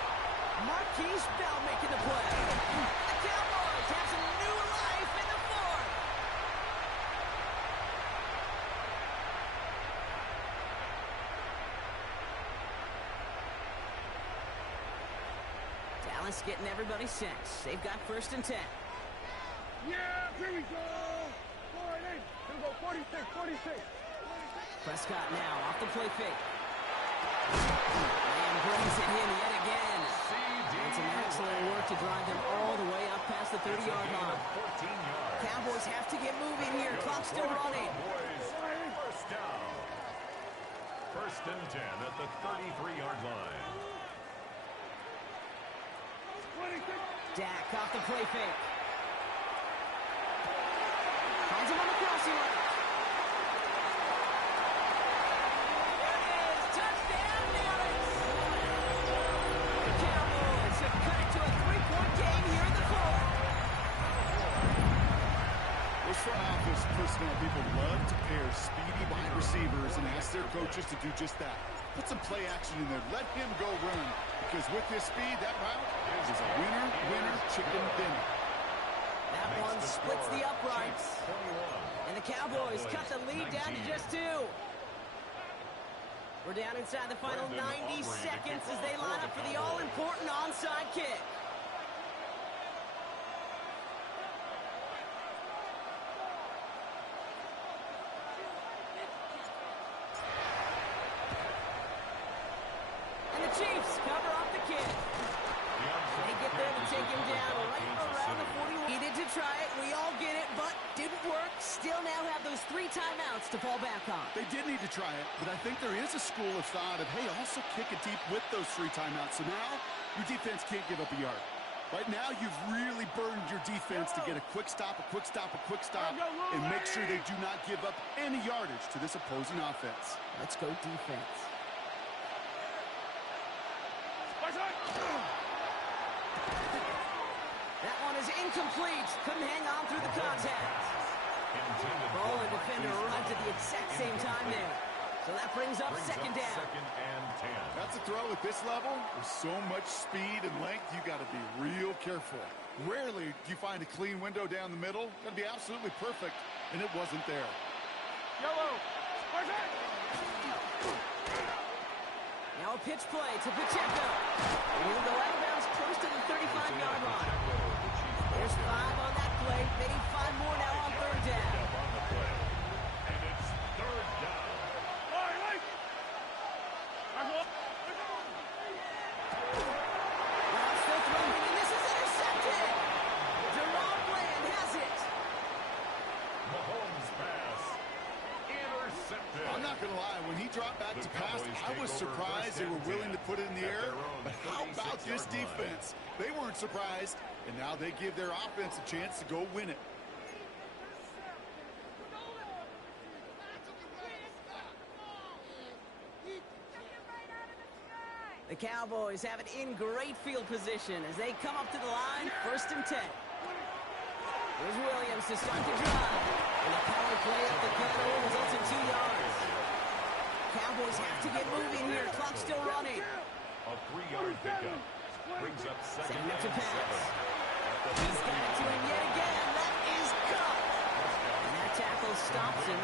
Marquise Bell making the play. The Cowboys have some new life in the fourth. Dallas getting everybody set. They've got first and 10. Yeah, here we go. 46. Prescott now off the play fake. And brings it in yet again. It's an excellent work to drive them all the way up past the 30-yard line. 14 yards. Cowboys have to get moving here. Clock's still running. Cowboys first down. First and 10 at the 33-yard line. Dak off the play fake. Finds him on the crossing line. There it is. Touchdown, Dallas. The Cowboys have cut it to a 3-point game here in the fourth. coaches to do just that. Put some play action in there. Let him go run. Because with his speed, that route is a winner, winner, chicken dinner. That one splits the uprights. And the Cowboys cut the lead down to just 2. We're down inside the final 90 seconds as they line up for the all-important onside kick. And the Chiefs cover off the kick. They get there to take him down right around the 41. He did to try it. We all get it, but didn't work. Still now have those 3 timeouts to fall back on. They did need to try it, but I think there is a school of thought of, hey, also kick it deep with those 3 timeouts. So now your defense can't give up a yard. Right now, you've really burdened your defense to get a quick stop, a quick stop, a quick stop, and make sure they do not give up any yardage to this opposing offense. Let's go defense. That one is incomplete. Couldn't hang on through the contact. Ball and defender arrived at the exact same time there. So that brings up second down. Second and 10. That's a throw at this level. With so much speed and length, you got to be real careful. Rarely do you find a clean window down the middle. Got to be absolutely perfect, and it wasn't there. Yellow. Now a pitch play to Pacheco. And he'll go out of bounds close to the 35-yard line. There's 5 on that play. They need 5 more now on third down. And it's third down. Now still throwing, and this is intercepted. Deron Bland has it. Mahomes pass. Intercepted. I'm not going to lie. When he dropped back to pass, I was surprised they were willing to put it in the air. But how about this defense? They weren't surprised, and now they give their offense a chance to go win it. The Cowboys have it in great field position as they come up to the line, 1st and 10. Here's Williams to start the drive. And the power play up the gut results in 2 yards. Cowboys have to get moving here. Clock still running. A 3-yard pickup. Brings up second Setting up to and pass. 7. He's got it to him yet again. That is cut. And that tackle stops him.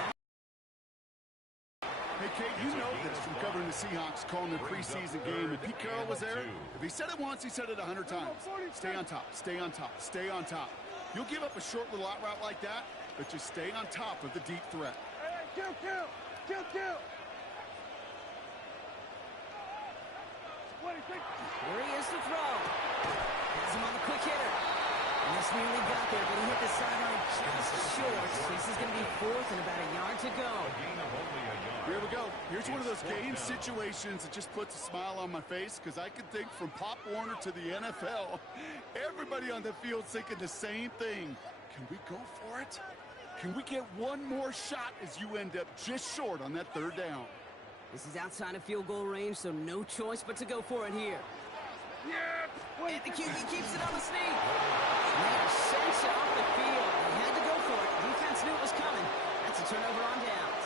Hey, Kate, you know this from covering the Seahawks, calling their preseason game, and Pete Carroll was there. If he said it once, he said it 100 times. Stay on top, stay on top, stay on top. You'll give up a short little out route like that, but just stay on top of the deep threat. Kill. Here he is to throw. Has him on the quick hitter. And this nearly got there, but he hit the sideline just short. This is going to be 4th and about a yard to go. Gain of only a yard. Here we go. Here's one of those game situations that just puts a smile on my face because I can think from Pop Warner to the NFL. Everybody on the field thinking the same thing. Can we go for it? Can we get one more shot as you end up just short on that 3rd down? This is outside of field goal range, so no choice but to go for it here. And the QB keeps it on the sneak. And they are sent off the field. They had to go for it. Defense knew it was coming. That's a turnover on downs.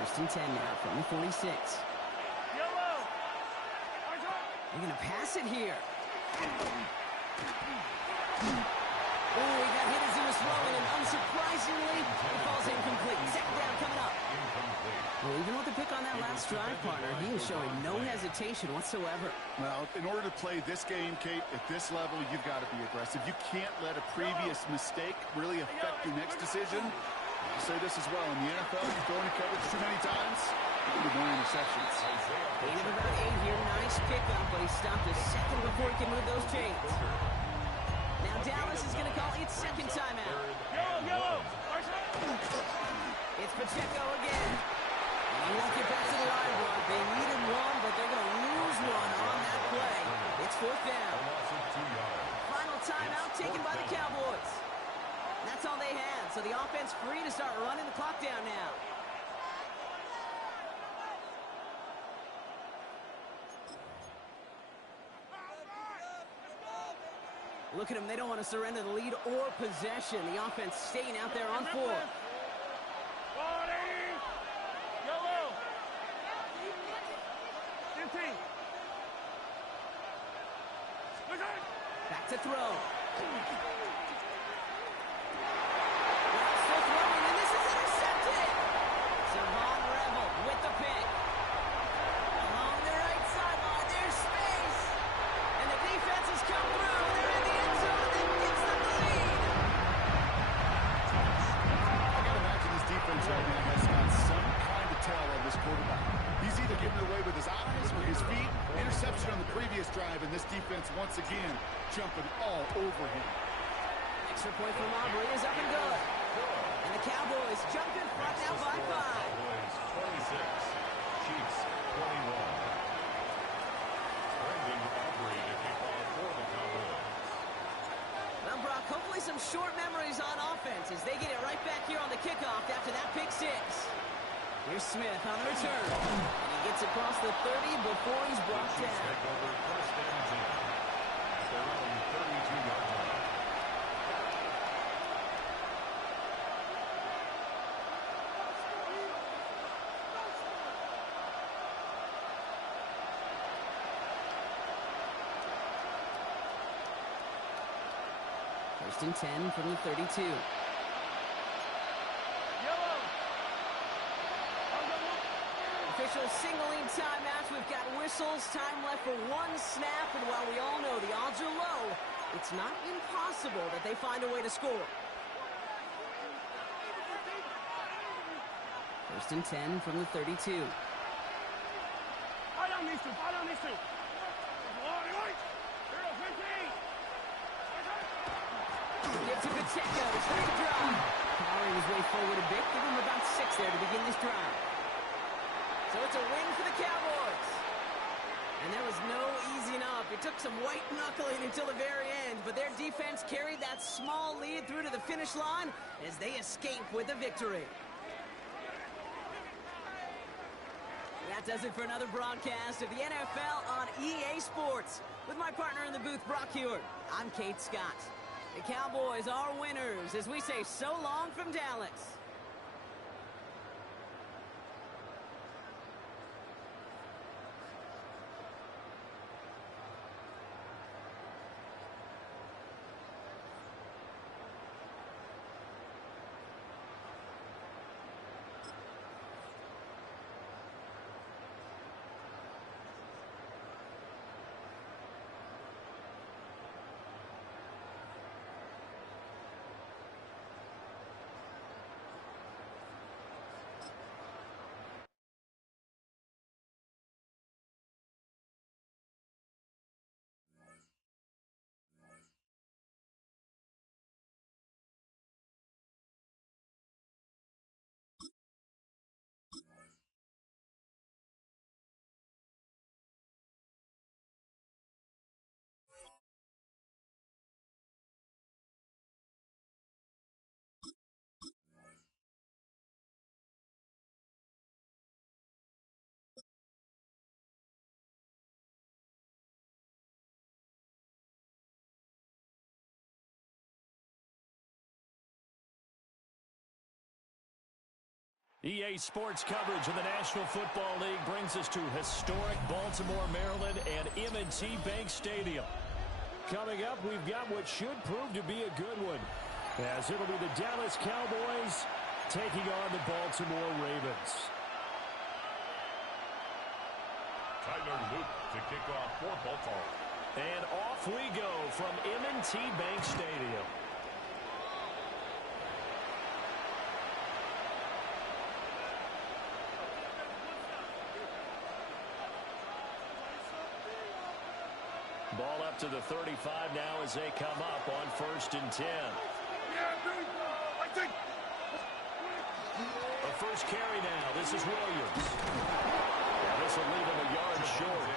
1st and 10 now from the 46. They're going to pass it here. Oh, he got hit as he was throwing, and unsurprisingly, it falls incomplete. Second down coming up. Well, even with the pick on that last drive, partner, he is showing no hesitation whatsoever. Well, in order to play this game, Kate, at this level, you've got to be aggressive. You can't let a previous mistake really affect your next decision. I'll say this as well. In the NFL, you throw into coverage too many times, you'll be more interceptions. Gain of about 8 here. Nice pickup, but he stopped a second before he could move those chains. Now Dallas is going to call its second timeout. It's Pacheco again. And he won't get back to the line block. They needed one, but they're going to lose one on that play. It's 4th down. Final timeout taken by the Cowboys. That's all they had, so the offense free to start running the clock down now. Look at them. They don't want to surrender the lead or possession. The offense staying out there on 4th. Back to throw. Still throwing, and this is intercepted. Savon Rebel with the pick. Along the right sideline, there's space. And the defense has come through. They're in the end zone, and that gives them the lead. I got to imagine this defense right now has got some kind of tell on this quarterback. He's either giving it away with his eyes or his feet. Interception on the previous drive, and this defense once again jumping all over him. Extra point from Aubrey is up and good. And the Cowboys jump in front now by 5. Cowboys 26, Chiefs 21. Brendan Aubrey to kick off for the Cowboys. Well, Brock, hopefully some short memories on offense as they get it right back here on the kickoff after that pick 6. Here's Smith on the return. And he gets across the 30 before he's brought Chiefs down. take over first and 10 at their own 32-yard line. First and 10 from the 32. Officials signaling timeouts. We've got whistles. Time left for 1 snap. And while we all know the odds are low, it's not impossible that they find a way to score. First and 10 from the 32. Fight on these two. Fight on these two. Give to Pacheco to start the drive. Powering his way forward a bit. Give him about 6 there to begin this drive. So it's a win for the Cowboys. And there was no easing up. It took some white knuckling until the very end, but their defense carried that small lead through to the finish line as they escape with a victory. That does it for another broadcast of the NFL on EA Sports. With my partner in the booth, Brock Hewitt, I'm Kate Scott. The Cowboys are winners as we say so long from Dallas. EA Sports coverage of the National Football League brings us to historic Baltimore, Maryland and M&T Bank Stadium. Coming up, we've got what should prove to be a good one, as it'll be the Dallas Cowboys taking on the Baltimore Ravens. Tyler Luke to kick off for Baltimore. And off we go from M&T Bank Stadium. Ball up to the 35 now as they come up on first and 10. A first carry now. This is Williams. Now this will leave him a yard short.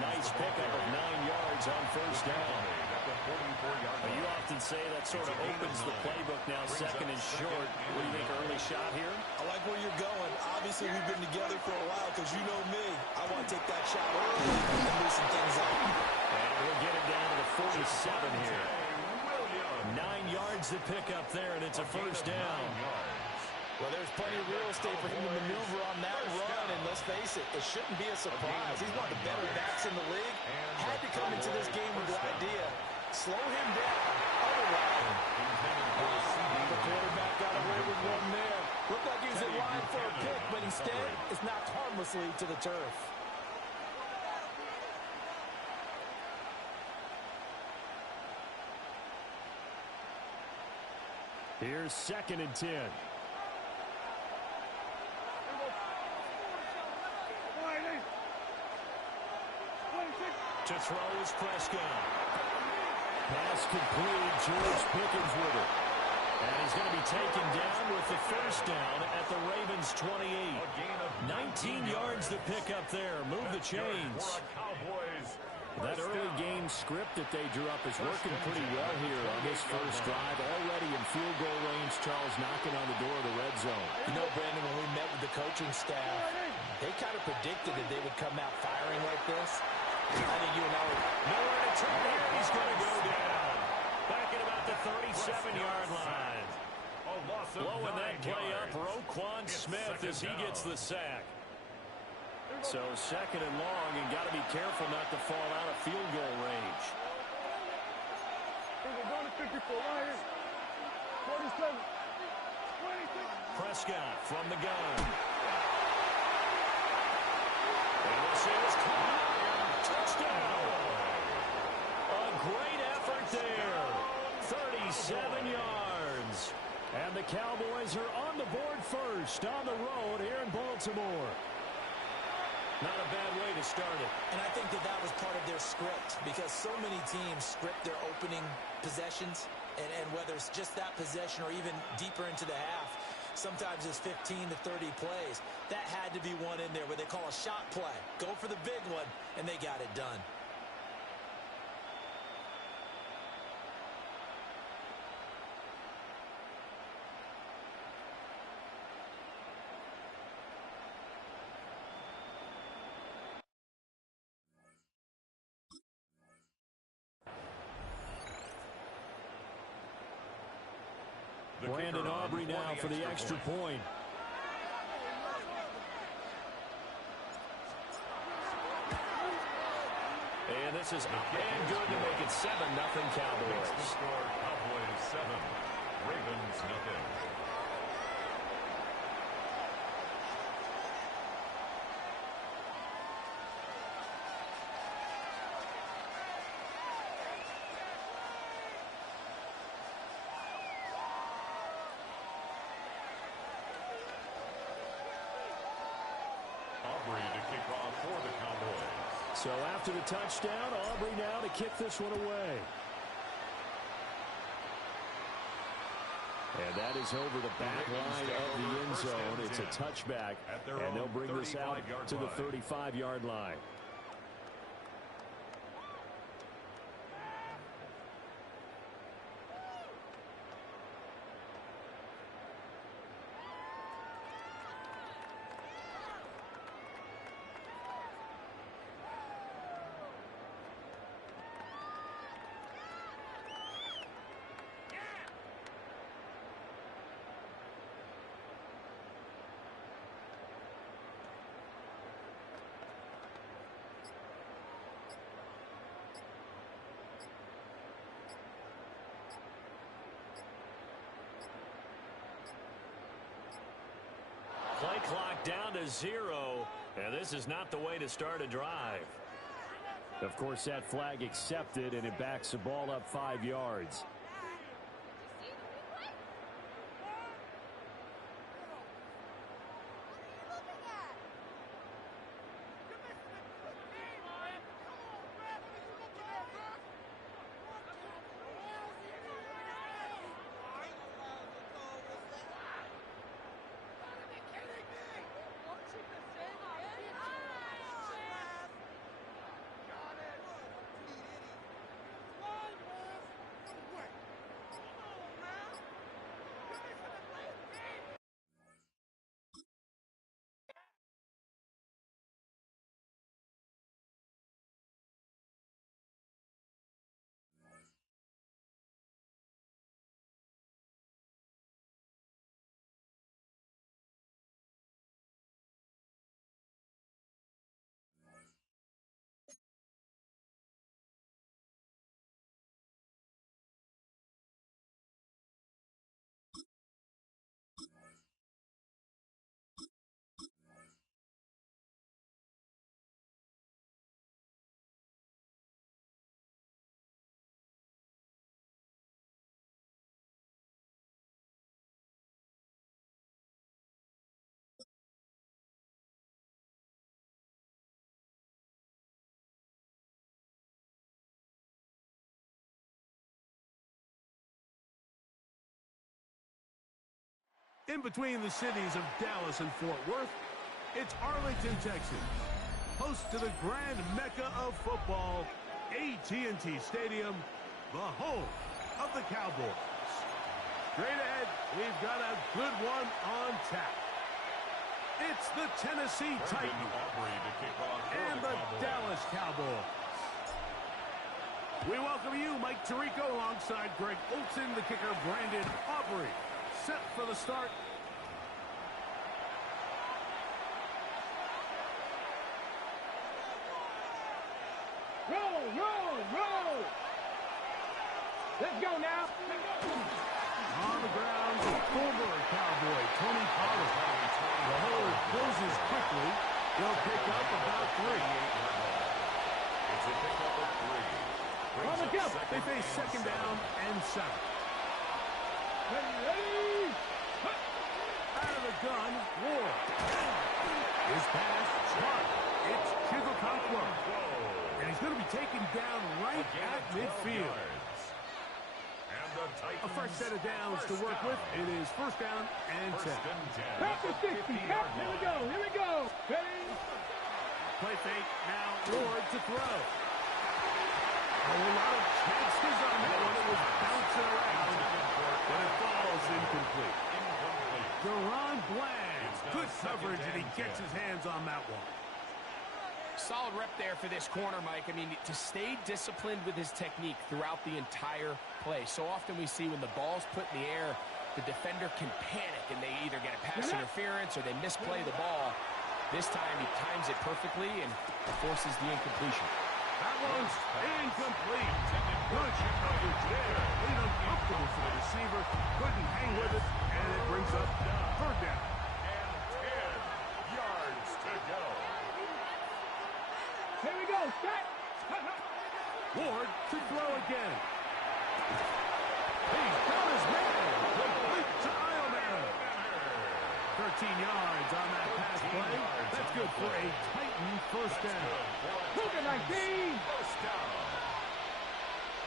Nice pickup of 9 yards on first down. You often say that sort of opens the playbook now, second and short. What do you think, early shot here? I like where you're going. Obviously, we've been together for a while because you know me. I want to take that shot early and loosen things up. And we'll get it down to the 47 here. 9 yards to pick up there, and it's a first down. Well, there's plenty of real estate for him to maneuver on that run, and let's face it, it shouldn't be a surprise. He's one of the better backs in the league. Had to come into this game with the idea, slow him down. Otherwise, the quarterback got away with one there. Looked like he was in line for a pick, but instead, it's knocked harmlessly to the turf. Here's 2nd and 10. To throw is Prescott. Pass complete. George Pickens with it. And he's going to be taken down with the first down at the Ravens 28. 19 yards to pick up there. Move the chains. That early game script that they drew up is working pretty well here on this first drive. Already in field goal range, Charles knocking on the door of the red zone. You know, Brandon, when we met with the coaching staff, they kind of predicted that they would come out firing like this. I think you and I would. Nowhere to turn here. He's going to go down. Back at about the 37-yard line. Blowing that play up, Roquan Smith as he gets the sack. So 2nd and long, and got to be careful not to fall out of field goal range. Prescott from the gun. And this is caught. Touchdown. A great effort there. 37 yards. And the Cowboys are on the board first on the road here in Baltimore. Not a bad way to start it. And I think that was part of their script, because so many teams script their opening possessions, and whether it's just that possession or even deeper into the half, sometimes it's 15 to 30 plays. That had to be one in there where they call a shot play. Go for the big one, and they got it done. Brandon Aubrey now for the extra point. And this is up and good to make it 7-0 Cowboys. Score Cowboys 7, Ravens nothing. Aubrey to kick off for the Cowboys. So after the touchdown, Aubrey now to kick this one away. And that is over the back line of the end zone. It's a touchback, and they'll bring this out to the 35-yard line. Play clock down to 0, and this is not the way to start a drive. Of course, that flag accepted, and it backs the ball up 5 yards. In between the cities of Dallas and Fort Worth, it's Arlington, Texas, host to the grand mecca of football, AT&T Stadium, the home of the Cowboys. Straight ahead, we've got a good one on tap. It's the Tennessee Titans and the Dallas Cowboys. We welcome you, Mike Tirico, alongside Greg Olson, the kicker, Brandon Aubrey. Set for the start. Roll, roll, roll. Let's go now. On the ground, former Cowboy Tony Pollard. The hole closes quickly. He'll pick up about 3. It's a pickup of 3. They face second down and 7. Ready. Out of the gun, Ward. His pass, shot. It's Chigokonkwo. And he's going to be taken down right at midfield. A fresh set of downs to work with. It is first down and 10. Pass the 60. Here we go. Here we go. Ready. Play fake. Now Ward to throw. A lot of chances on that one. It was bouncing around, but it falls incomplete. Deron Bland. Good coverage, and he gets his hands on that one. Solid rep there for this corner, Mike. I mean, to stay disciplined with his technique throughout the entire play. So often we see when the ball's put in the air, the defender can panic, and they either get a pass interference or they misplay the ball. This time he times it perfectly and forces the incompletion. That one's incomplete. Good coverage there. Lead uncomfortable for the receiver. Couldn't hang with it, and it brings up third down. And 10 yards to go. Here we go. Set. Ward to throw again. He's got his man. Complete to Ioman. 13 yards on that pass play. That's good for a Titan first down. Look at 19. First down.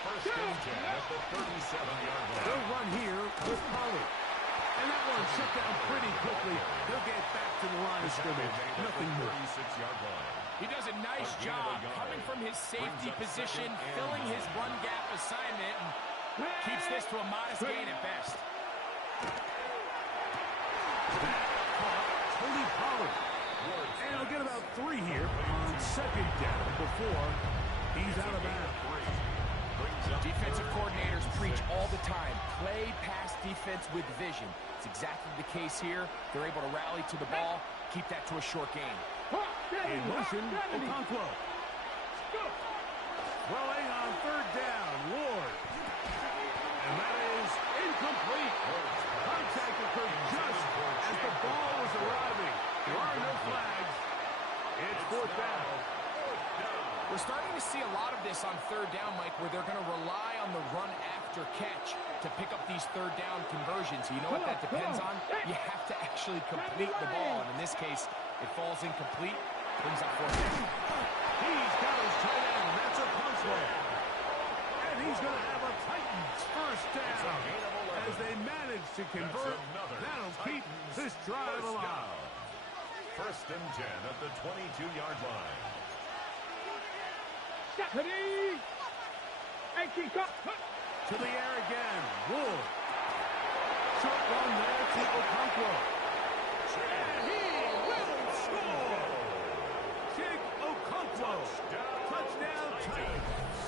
First and 10 at the 37-yard line. They'll run here with Pollard. And that one shut down pretty quickly. They'll get back to the line of scrimmage. Nothing more. 36-yard line. He does a nice job coming from his safety position, filling his run gap assignment, and keeps this to a modest gain at best. Tony Pollard. And he'll get about 3 here on second down before he's out of bounds. Defensive coordinators preach all the time, play pass defense with vision. It's exactly the case here. They're able to rally to the ball, keep that to a short gain. In motion, Okonkwo. Throwing on third down, Ward. And that is incomplete. Contact occurred just as the ball was arriving. There are no flags. It's fourth down. We're starting to see a lot of this on third down, Mike, where they're going to rely on the run after catch to pick up these third down conversions. You know what that depends on? You have to actually complete the ball, and in this case, it falls incomplete, brings up fourth down. He's got his tight end. That's a punch roll. And he's going to have a Titans first down as they manage to convert. That'll keep this drive alive. First and 10 at the 22-yard line. Ready. And kick up. To the air again. Wood. Short run there to Okonkwo. And he will score. Chig Okonkwo. Touchdown Titans.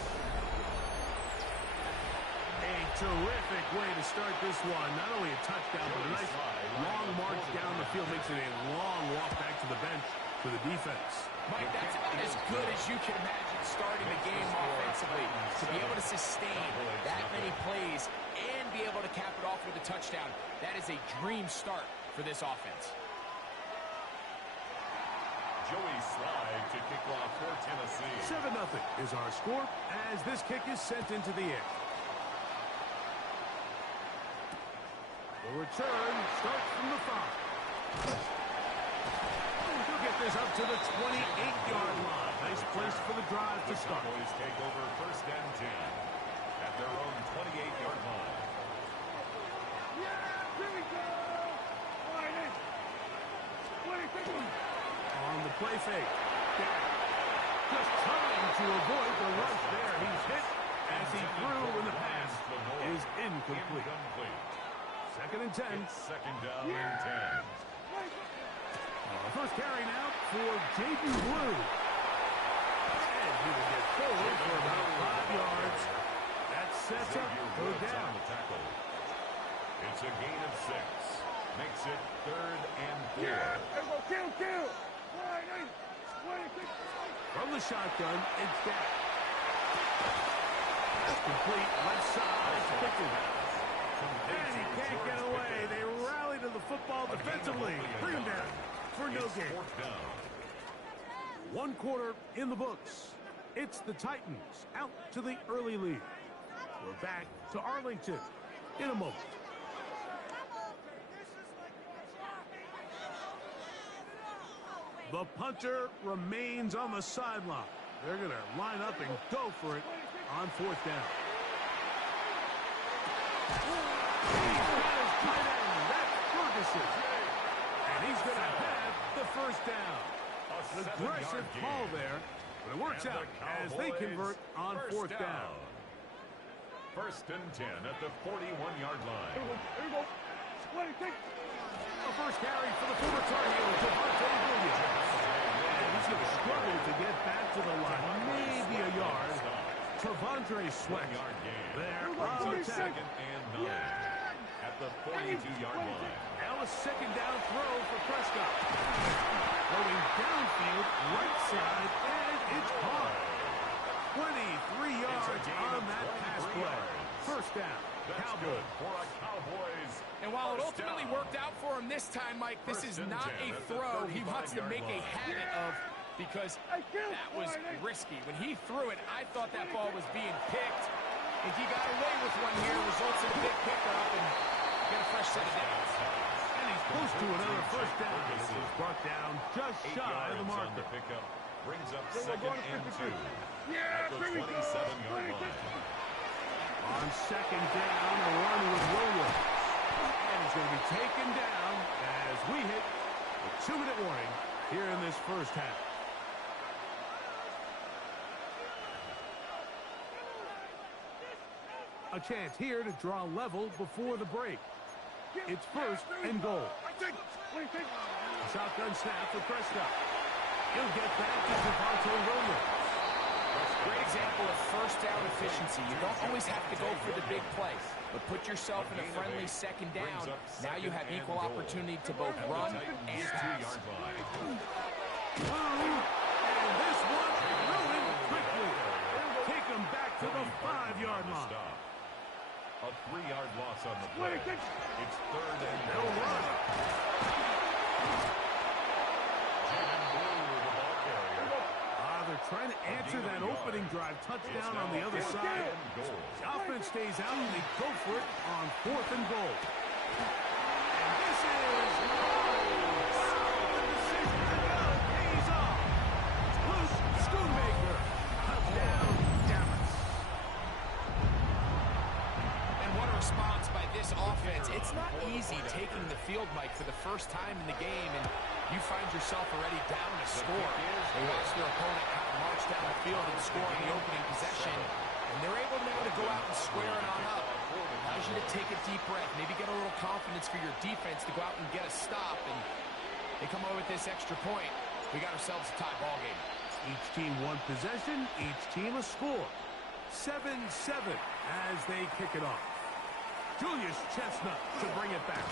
A terrific way to start this one. Not only a touchdown, but a nice long march down the field. Makes it a long walk back to the bench for the defense. Mike, that's about as good as you can imagine starting the game offensively. To be able to sustain that many plays and be able to cap it off with a touchdown, that is a dream start for this offense. Joey Slide to kick off for Tennessee. 7-0 is our score as this kick is sent into the air. The return starts from the 5. He'll get this up to the 28-yard line. Nice place for the drive to start. The Cowboys take over first and 10 at their own 28-yard line. Yeah, here we go. On the play fake. Dak just trying to avoid the rush there. He's hit as he threw, and the pass is incomplete. Second and 10. It's second down and 10. First carry now for Jaden Blue. And he will get forward for about 5 yards. That sets up third down. It's a gain of 6. Makes it third and 4. Kill. From the shotgun, it's Dak. Complete left side. And he can't get away. They rally to the football defensively. Bring him down for no gain. 1 quarter in the books. It's the Titans out to the early lead. We're back to Arlington in a moment. The punter remains on the sideline. They're going to line up and go for it on 4th down. That's Ferguson. And he's going to have the first down. Aggressive call there, but it works out as they convert on 4th down. First and 10 at the 41-yard line. A first carry for the former Tar Heel, Javonte Williams. And he's going to struggle to get back to the line. Maybe a yard. Tavondre Sweat there on the second and 9 at the 42-yard line. Now a second down throw for Prescott. Going downfield, right side, and it's caught. 23 yards on that pass play. First down, Cowboys. For a Cowboys. And while it ultimately worked out for him this time, Mike, this is not a throw he wants to make a habit of, because that was risky. When he threw it, I thought that ball was being picked. And he got away with one here, results in a big pickup, and get a fresh set of downs. And he's close to another first down. This is brought down just shy of the marker. Pickup brings up second and 2 at the 27-yard line. On second down, a run with Williams. And he's going to be taken down as we hit the 2-minute warning here in this first half. A chance here to draw level before the break. It's first and goal. A shotgun snap for Prescott. He'll get back to Javonte Williams. Great example of first down efficiency. You don't always have to go for the big play, but put yourself in a friendly second down. Now you have equal opportunity to both run and pass. And this one ruined quickly. Take him back to the 5-yard line. A 3-yard loss on the play. It's third and no run. They're trying to answer that opening drive touchdown on the other side. The offense stays out and they go for it on 4th and goal. And this is the decision to go. Pays off. Loose Schoonmaker. Touchdown, Dallas. And what a response by this offense. It's not easy taking the field, Mike, for the first time in the game, and you find yourself already down a score. They watch their opponent kind of march down the field and score on the opening possession, and they're able now to go out and square it on up. Allows you to take a deep breath, maybe get a little confidence for your defense to go out and get a stop, and they come away with this extra point. We got ourselves a tie ball game. Each team one possession, each team a score. 7-7 as they kick it off. Julius Chestnut to bring it back.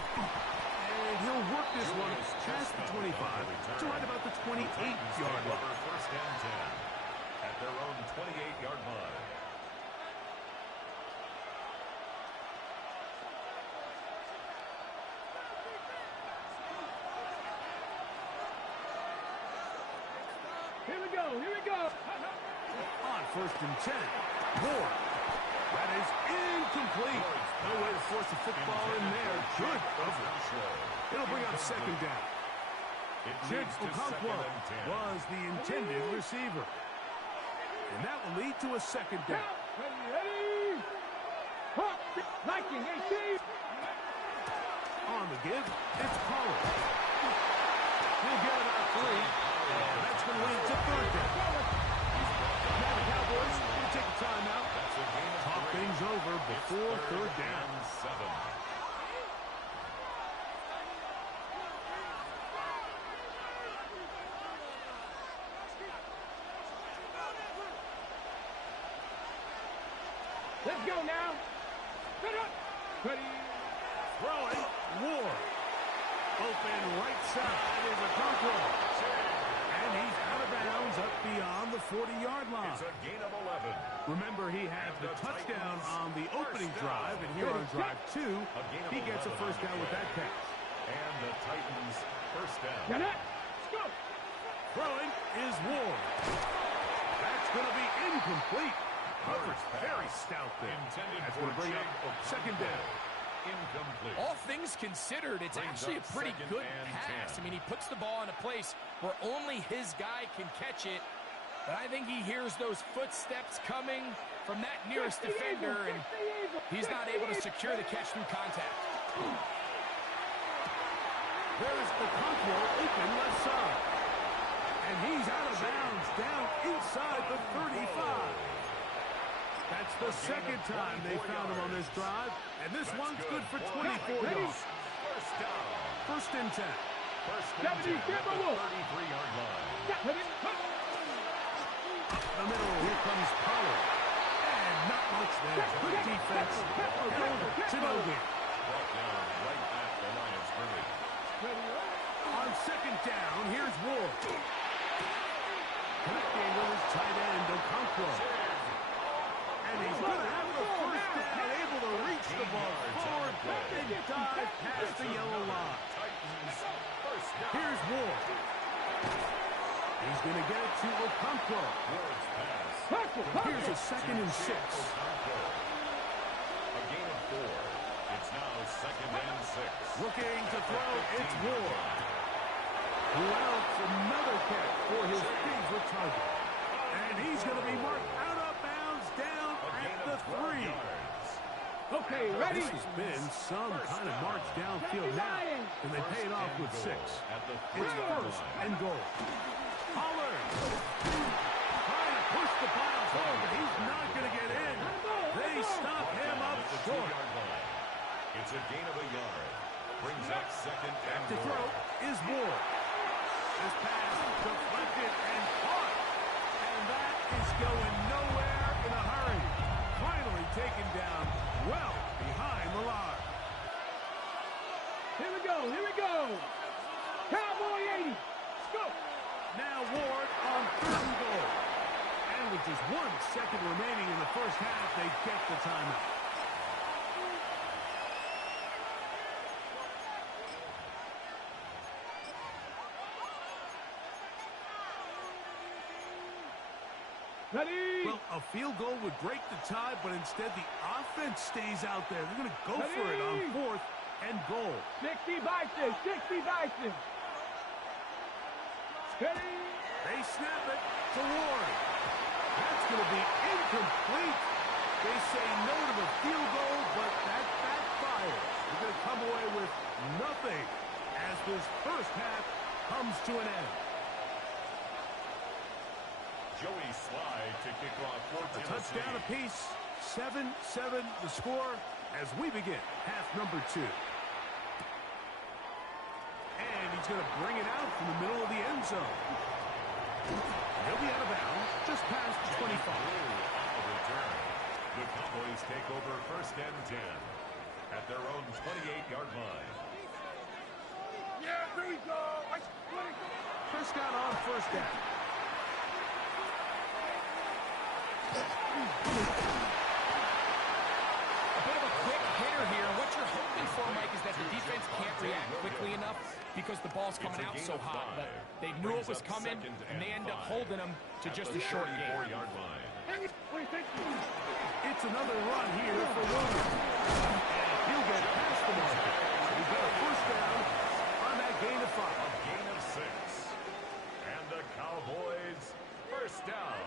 And he'll work this one past the 25 to right about the 28-yard line. First and 10 at their own 28-yard line. Here we go. On first and 10, Moore. That is incomplete. No way to force the football in there. Good coverage. It'll bring up second down. Chig Okonkwo was the intended receiver. And that will lead to a second down. Ready. Liking 18. On the give, it's Pollard. He'll get about 3. And that's going to lead to third down. Now the Cowboys going to take a timeout. Talk things over before third down. 7. Let's go now. Set up. Ready. Throwing. Ward. Open right side is a control. And he's out of bounds up beyond the 40-yard line. It's a gain of 11. Remember, he had the touchdown on the opening drive, and here on drive 2, he gets a first down with that catch. And the Titans first down. Get it. Let's go. Throwing is Ward. That's going to be incomplete. Coverage very stout there. That's going to bring up second down. Incomplete. All things considered, it's actually a pretty good pass. I mean, he puts the ball in a place where only his guy can catch it. But I think he hears those footsteps coming from that nearest defender, and he's not able to secure the catch through contact. There's the control open left side. And he's out of bounds down inside the 35. That's the second time they found him on this drive, and this one's good for 24 yards. First down. First and 10. First and 10 at the 33-yard line. Up the middle, here comes Pollard. And not much there. Good defense. Held to no gain. Brought down right at the line of scrimmage. On second down, here's Ward. Connecting with his tight end, Okonkwo. And he's going to have the first down, able to reach the ball forward and dive past the yellow line. Here's Ward. He's going to get it to Okonkwo. Here's a second and 6. A gain of 4. It's now second and 6. Looking to throw, it's Ward. Who else? Another catch for his favorite target. And he's going to be marked out of bounds down at the 3. Okay, ready. This has been some kind of march downfield now, and they pay it off with 6. It's first and goal. Pollard trying to push the pile forward, but he's not going to get in. They stop him up short. It's a gain of a yard. Brings up second and To goal. throw is Ward. This pass deflected and caught. And that is going nowhere in a hurry. Finally taken down well behind the line. Here we go. Here we go. Cowboy 80. Let's go. Now Ward on third and goal. And with just 1 second remaining in the first half, they get the timeout. Ready. Well, a field goal would break the tie, but instead the offense stays out there. They're going to go for it on fourth and goal. 60 Bison. 60 Bison. Ready. They snap it to Ward. That's going to be incomplete. They say no to the field goal, but that backfires. They're going to come away with nothing as this first half comes to an end. Joey Slide to kick off for A Tennessee. touchdown apiece. 7-7 the score as we begin half number 2. And he's going to bring it out from the middle of the end zone. He'll be out of bounds just past 25. Return. The Cowboys take over first and 10 at their own 28-yard line. Yeah, there we go. Prescott on first down. A bit of a quick hitter here. What you're hoping for, Mike, is that the defense can't react quickly enough because the ball's coming out so hot. But they knew it was coming, and they end up holding them to just a short game. 34-yard line. It's another run here for Williams. And he'll get past the mark. He's got a first down on that gain of 5. A gain of 6. And the Cowboys first down.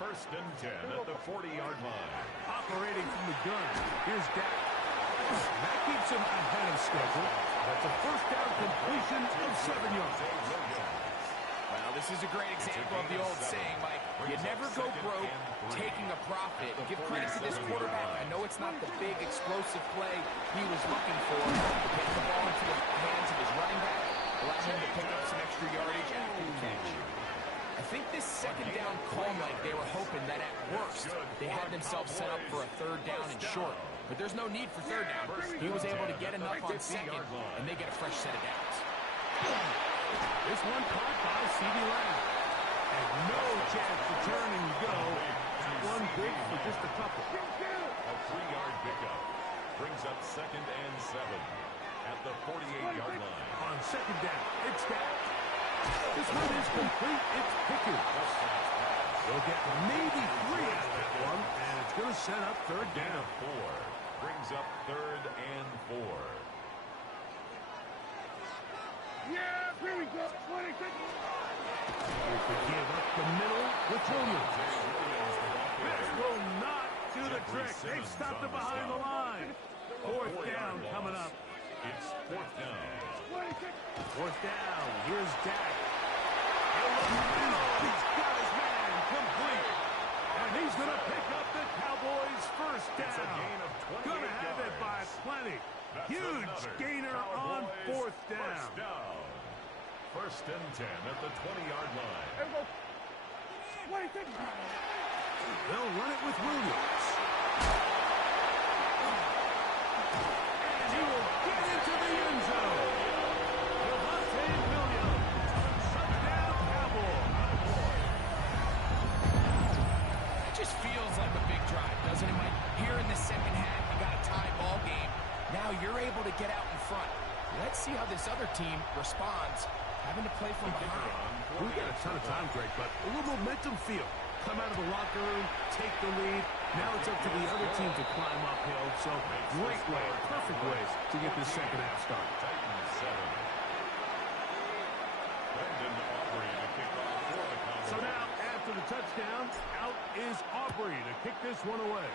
First and 10 at the 40-yard line. Operating from the gun. Here's Dak. That keeps him ahead of schedule. That's a first down completion of 7 yards. Well, this is a great example of the old saying, Mike, you never go broke taking a profit. Give credit to this quarterback. I know it's not the big explosive play he was looking for. Get the ball into the hands of his running back, allow him to pick up some extra yardage after the catch. I think this second down call, Mike, they were hoping that at worst they had themselves set up for a third down and short. But there's no need for third down. He was able to get enough on second, and they get a fresh set of downs. This one caught by C.D. Lamb. And no chance to turn and go. That one big for just a couple. A 3-yard pickup brings up 2nd and 7 at the 48-yard line. On second down, it's that. This one is complete. It's Pickens. They'll get maybe 3 out of that one, and it's going to set up third down. 4 brings up 3rd and 4. Yeah, here we go. 26. They give up the middle with Williams. This will not do the trick. They've stopped it behind the line. Fourth down coming up. It's 4th down. 26. Fourth down. Here's Dak. He's got his man complete. And he's going to pick up the Cowboys' first It's a down. gain of 28 Going to have it by plenty. Huge gainer on fourth down. First down. 1st and 10 at the 20-yard line. Here we go. 26. They'll run it with Williams. And he will get into the end zone. Devontae Williams. Touchdown, Cowboys. It just feels like a big drive, doesn't it, Mike? Here in the second half, you got a tie ball game. Now you're able to get out in front. Let's see how this other team responds, having to play from behind. We've got a ton of time, Greg, but a little momentum feel. Come out of the locker room, take the lead. Now it's up to the other team to climb uphill. So great way, perfect ways to get this second half started. Titans 7. Brendan Aubrey to kick off for the Cowboys. So now, after the touchdown, out is Aubrey to kick this one away.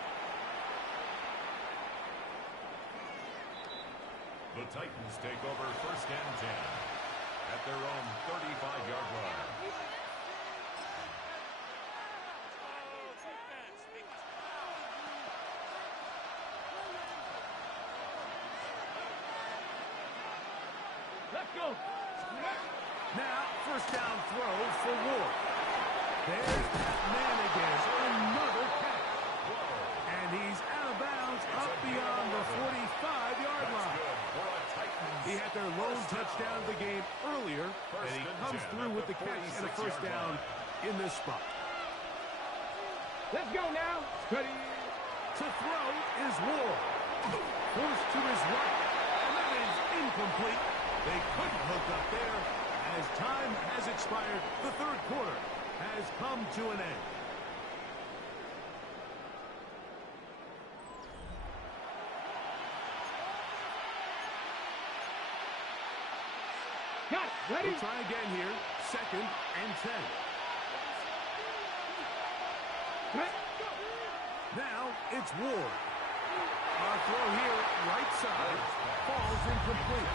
The Titans take over 1st and 10 at their own 35-yard line. Let's go. Now, first down throw for Ward. There's that man again, another catch. And he's out of bounds up beyond the 45-yard line. He had their lone touchdown of the game earlier, and he comes through with the catch and a first down in this spot. Let's go now. Ready. To throw is Ward. Forced to his right, and that is incomplete. They couldn't hook up there. As time has expired, the third quarter has come to an end. Got it. Ready. We'll try again here. 2nd and 10. Now it's Ward. Our throw here, right side, falls incomplete.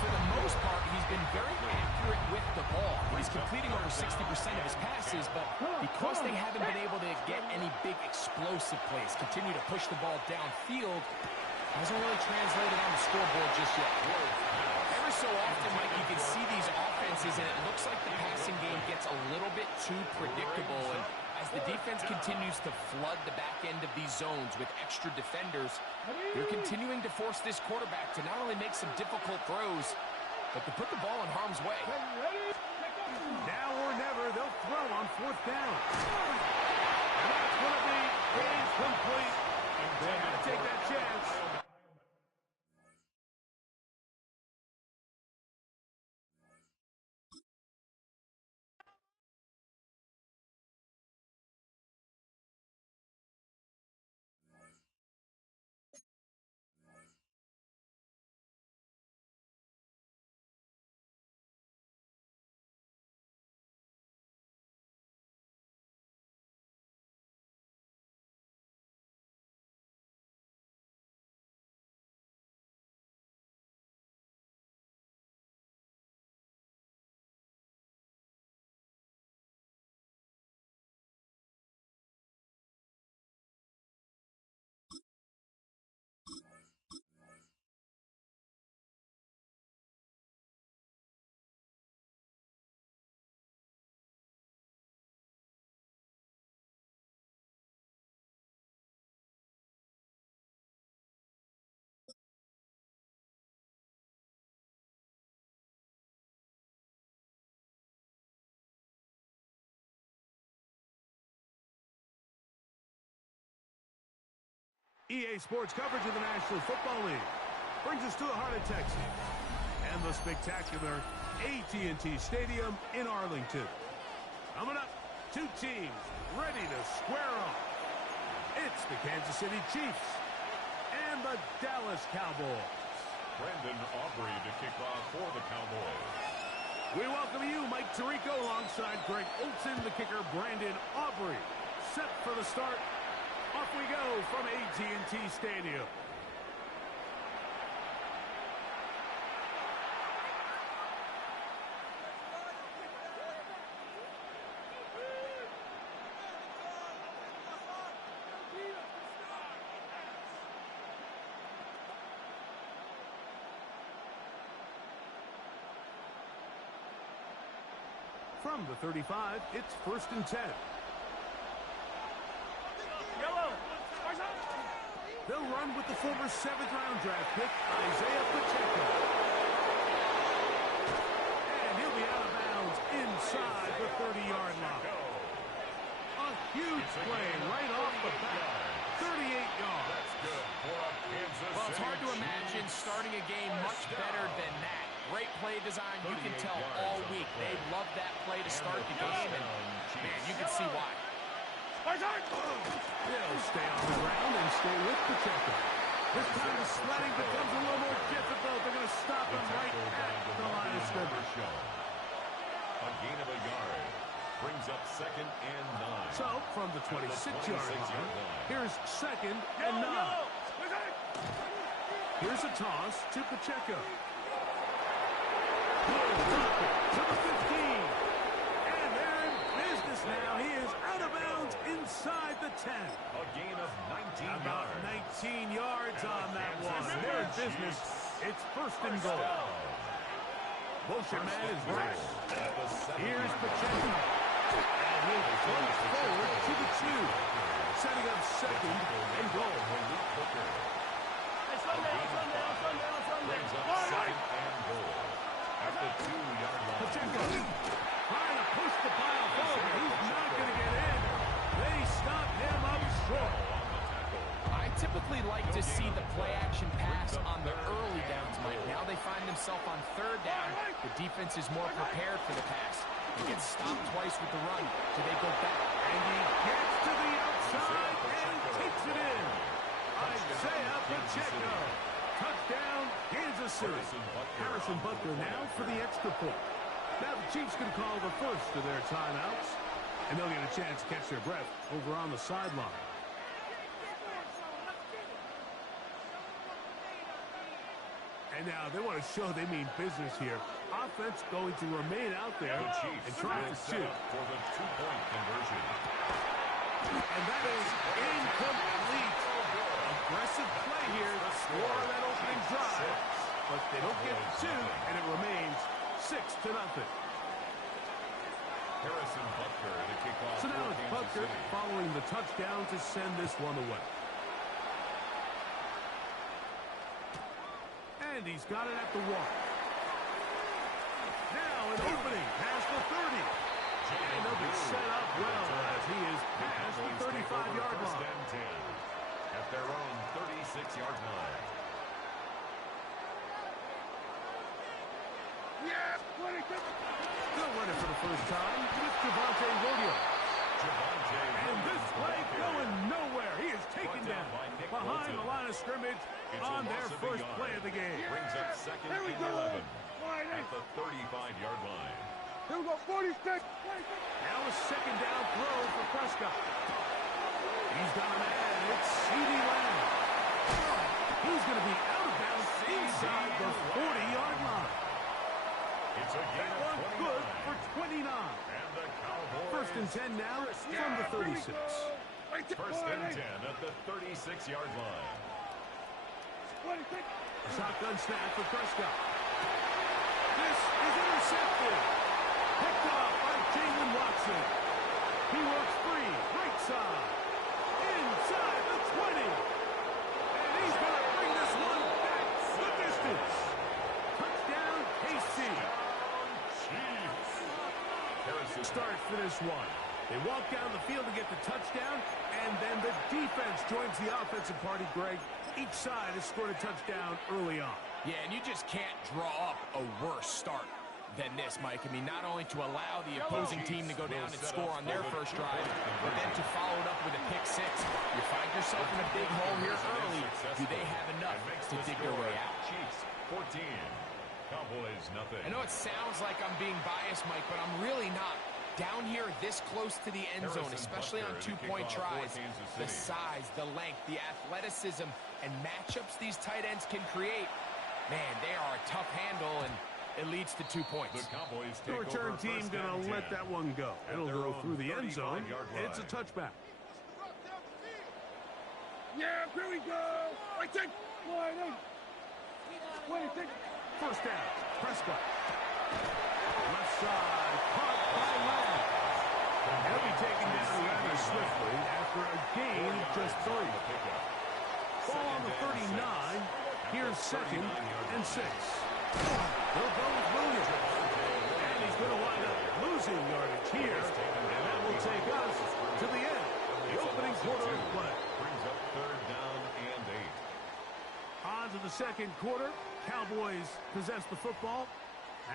For the most part, he's been very accurate with the ball. He's completing over 60% of his passes, but because they haven't been able to get any big explosive plays, continue to push the ball downfield, hasn't really translated on the scoreboard just yet. Every so often, Mike, you can see these offenses, and it looks like the passing game gets a little bit too predictable, and as the defense continues to flood the back end of these zones with extra defenders, they're continuing to force this quarterback to not only make some difficult throws, but to put the ball in harm's way. Now or never, they'll throw on fourth down. And that's going to be incomplete. They got to take that chance. EA Sports coverage of the National Football League brings us to the heart of Texas and the spectacular AT&T Stadium in Arlington. Coming up, two teams ready to square off. It's the Kansas City Chiefs and the Dallas Cowboys. Brandon Aubrey to kick off for the Cowboys. We welcome you, Mike Tirico, alongside Greg Olson, the kicker, Brandon Aubrey. Set for the start. Off we go from AT&T Stadium. From the 35, it's 1st and 10. They'll run with the former 7th-round draft pick, Isaiah Pacheco. And he'll be out of bounds inside the 30-yard line. A huge play right off the bat. 38 yards. That's good for a Kansas Well, it's hard to City imagine Chiefs. starting a game much better than that. Great play design. You can tell all week they love that play to start the game, and, man, you can see why. They'll stay on the ground and stay with Pacheco. This time the sledding becomes a little more difficult. They're going to stop him right at the line of scrimmage. A gain of a yard brings up 2nd and 9. So, from the 26-yard line, here's 2nd and 9. Here's a toss to Pacheco. To the 15. And they're in business now. He is out of bounds inside the 10. A gain of 19 About yards. 19 yards on that one. They're in business. It's 1st and goal. Motion man is right. Here's Pacheco. And he'll plunge forward to the 2. Setting up 2nd and goal. Brings up 2nd and goal. At the 2-yard line. Pacheco trying to push the pile forward. He's not going to get in. They stop him up short. I typically like to see the play-action pass on the early downs, Mike. Now they find themselves on 3rd down. The defense is more prepared for the pass. They get stopped twice with the run. Do they go back? And he gets to the outside and takes it in. Isaiah Pacheco. Touchdown, Kansas City. Harrison Butker now for the extra point. Now the Chiefs can call the first of their timeouts, and they'll get a chance to catch their breath over on the sideline. And now they want to show they mean business here. Offense going to remain out there The Chiefs and try will for set 2. up for the 2-point conversion. And that is incomplete. Aggressive play here to score that opening drive. But they don't get the 2, and it remains 6-0. Harrison Butker to kick off So now for it's Kansas Butker City. following the touchdown to send this one away. And he's got it at the 1. Now an opening past the 30. And they'll be set up well as he is past the 35-yard line. 1st and 10 at their own 36-yard line. They'll run it for the first time with Javonte Williams. And this play going nowhere. He is taken down behind the line of scrimmage on their first play of the game. Brings up 2nd and 11 at the 35-yard line. Here we go, 46. Now a 2nd down throw for Prescott. He's got a man. It's CeeDee Lamb. He's going to be out of bounds inside the 40-yard line. It's a gain That of one 29. good for 29. And the Cowboys 1st and 10 now from the 36. 1st and 10 at the 36-yard line. A shotgun snap for Prescott. This is intercepted. Picked off by Jalen Watson. He works free, right side. Inside the 20. And he's going to bring this one back the distance. Touchdown, KC. Chiefs. Harrison Start for this one. They walk down the field to get the touchdown, and then the defense joins the offensive party, Greg. Each side has scored a touchdown early on. Yeah, and you just can't draw up a worse start than this, Mike. I mean, not only to allow the opposing team to go down and score on their first drive, but then to follow it up with a pick six. You find yourself in a big hole here early. Do they have enough to dig their way out? Chiefs 14, Cowboys nothing. I know it sounds like I'm being biased, Mike, but I'm really not. Down here this close to the end zone, especially on two-point tries, the size, the length, the athleticism, and matchups these tight ends can create, man, they are a tough handle, and it leads to 2 points. The Cowboys The take return over team going to let that one go. It'll go through the end zone. It's a touchback. Yeah, here we go. Right take. First down, Prescott. Left side, caught by Lamb. He'll be taken down rather swiftly after a gain of just 3. Ball on the 39. Here's 2nd and 6. They'll go with Williams. And he's going to wind up losing yardage here. And that will take us to the end. The opening quarter of play. Brings up 3rd down and 8. On to the second quarter. Cowboys possess the football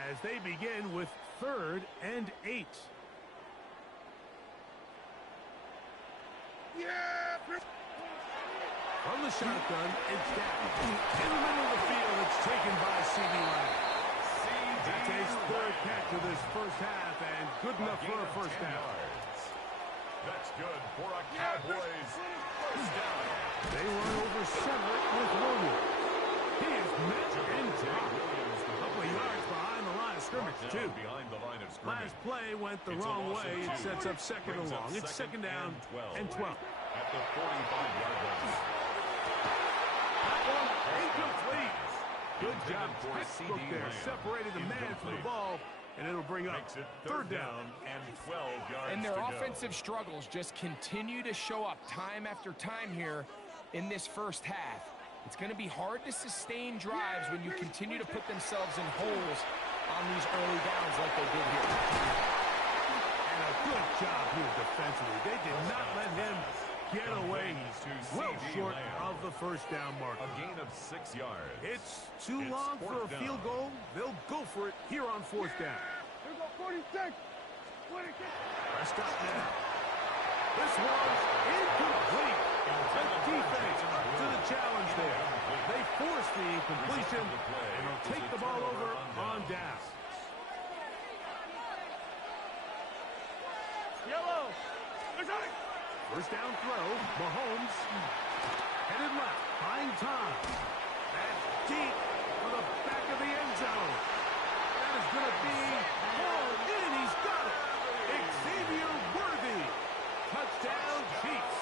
as they begin with 3rd and 8. Yeah. From the shotgun, it's down. In the middle of the field, it's taken by C.D. Lamb. That's his 3rd catch of this first half, and good enough for a first down. That's good for a Cowboys first down. They run over center with Williams. He is met and dropped. A couple of yards behind the line of scrimmage, too. Behind the line of scrimmage. Last play went the wrong way. It sets up 2nd and long. It's 2nd down and 12. At the 45-yard line. That one incomplete. Good job. Textbook there. Separated the man from the ball, and it'll bring up 3rd down and 12 yards. And their offensive struggles just continue to show up time after time here in this first half. It's going to be hard to sustain drives when you continue to put themselves in holes on these early downs like they did here. And a good job here defensively. They did not let him get away. Well short of the first down mark. A gain of 6 yards. It's too long for a field goal. They'll go for it here on 4th down. Here we go, 46. 26. Prescott now. This one's incomplete. The defense up to the challenge there. They force the incompletion, and they'll take the ball over on down. Yellow. First down throw. Mahomes headed left, buying time. That's deep for the back of the end zone. That is going to be hauled in. He's got it. Xavier Worthy. Touchdown, Chiefs.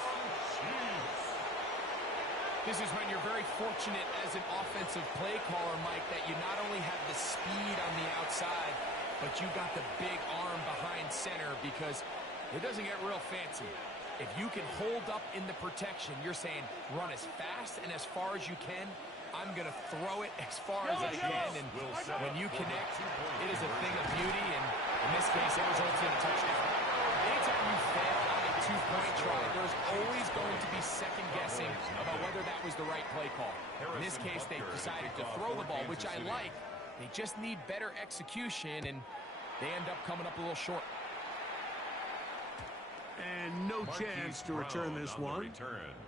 This is when you're very fortunate as an offensive play caller, Mike, that you not only have the speed on the outside, but you got the big arm behind center, because it doesn't get real fancy. If you can hold up in the protection, you're saying run as fast and as far as you can. I'm going to throw it as far as I can, and when you connect, it is a thing of beauty, and in this case, it results in a touchdown. Anytime you fail on a two-point try, there's always going to be second-guessing about whether that was the right play call. In this case, they decided to throw the ball, which I like. They just need better execution, and they end up coming up a little short. And no chance to return this one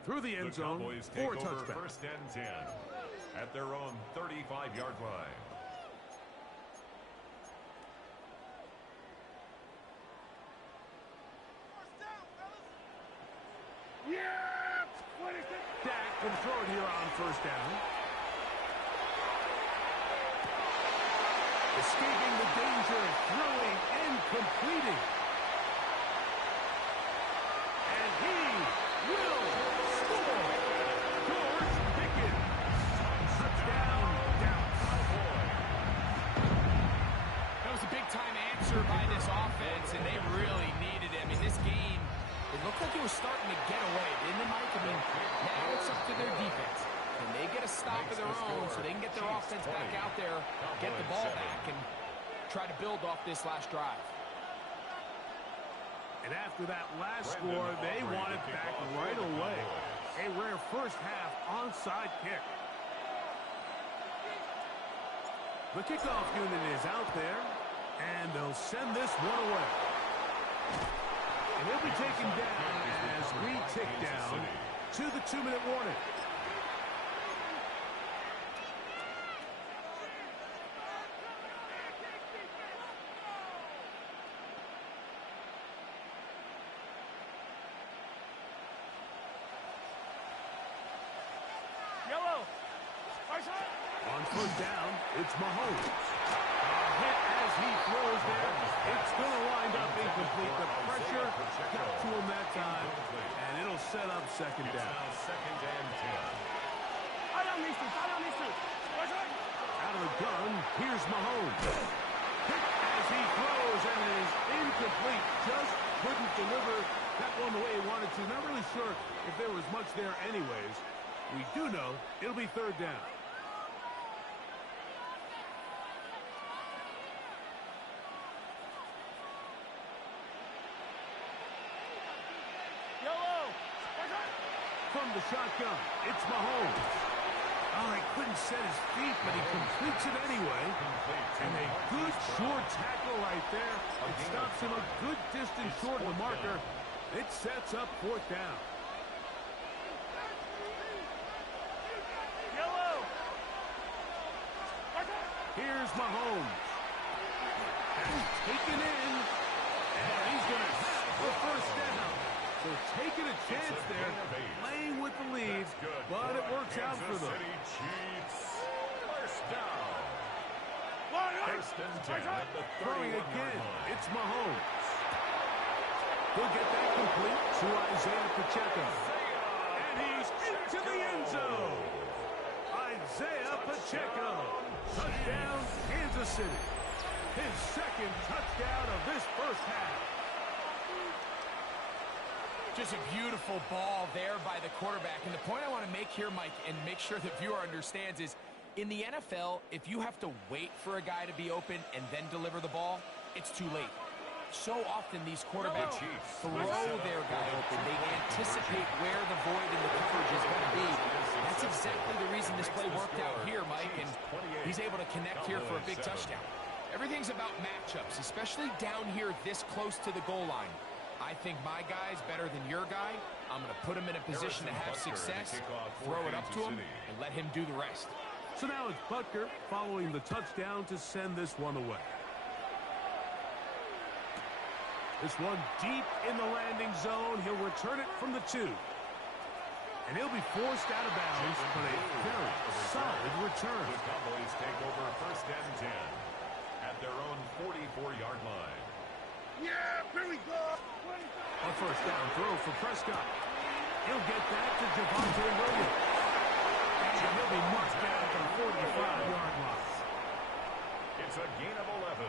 through the end zone for a touchback. 1st and 10 at their own 35-yard line. Yeah. 26. Dak can throw it here on 1st down. Escaping the danger, throwing and completing. And he will score. George Pickens. Touchdown, Dallas. That was a big-time answer by this offense, and they really needed it. I mean, this game, it looked like it was starting to get away, didn't it, Mike? I mean, now it's up to their defense. And they get a stop of their own so they can get their offense back out there, get the ball back, and try to build off this last drive. And after that last score, they want it back right away. A rare first half onside kick. The kickoff unit is out there, and they'll send this one away. And he'll be taken down as we tick down to the 2-minute warning. On first down, it's Mahomes. A hit as he throws there. It's going to wind up incomplete. The pressure got to him that time, and it'll set up second down. Second and 10. Out of the gun, here's Mahomes. Hit as he throws, and it is incomplete. Just couldn't deliver that one the way he wanted to. Not really sure if there was much there anyways. We do know it'll be third down. From the shotgun, it's Mahomes. Oh, he couldn't set his feet, but he completes it anyway. And a good short tackle right there. It stops him a good distance short of the marker. It sets up fourth down. Here's Mahomes. That's taken in. And he's going to have the first down. So taking a chance there, playing with the lead, but it works out for them. First down. First and 10 at the 31-yard Throwing again, line. it's Mahomes. He'll get that complete to Isaiah Pacheco. And he's into the end zone. Isaiah Pacheco. Touchdown, Kansas City. His second touchdown of this first half. Just a beautiful ball there by the quarterback. And the point I want to make here, Mike, and make sure the viewer understands is, in the NFL, if you have to wait for a guy to be open and then deliver the ball, it's too late. So often these quarterbacks throw their guy open. They anticipate where the void in the coverage is going to be. That's exactly the reason this play worked out here, Mike, and he's able to connect here for a big touchdown. Everything's about matchups, especially down here this close to the goal line. I think my guy's better than your guy. I'm going to put him in a position to have success, throw it up to him, and let him do the rest. So now it's Butker following the touchdown to send this one away. This one deep in the landing zone. He'll return it from the 2. And he'll be forced out of bounds, but a very solid return. The Cowboys take over first and 10 at their own 44-yard line. Yeah, here we go. A first down throw for Prescott. He'll get that to Javonte Williams. And he'll be marked down at the 45-yard line. It's a gain of 11.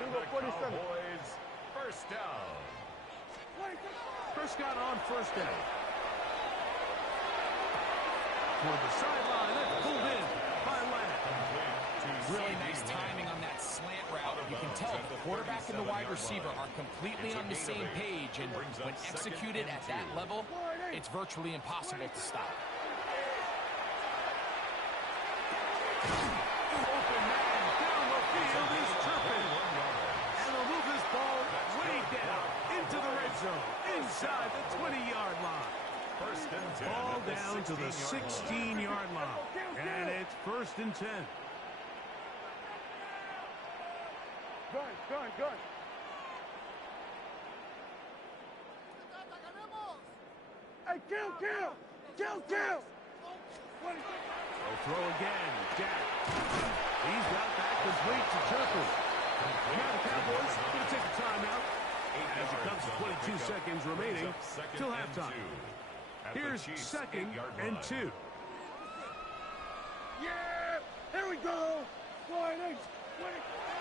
And the Cowboys first down. Prescott on first down. Toward the sideline, that's pulled in by Lamb. Really nice timing on that slant route. You can tell the quarterback and the wide receiver are completely on the same page, and when executed at that level, it's virtually impossible to stop. Open man down the field is Turpin. And they'll move this ball way down into the red zone, inside the 20-yard line. First and 10. Ball down to the 16-yard line. And it's first and 10. Gun. Hey, kill! They'll throw again. Jack. He's got that complete to Turpin. Now the Cowboys going to take a timeout as it comes to 22 seconds remaining till halftime. Here's second and 2. Yeah! Here we go!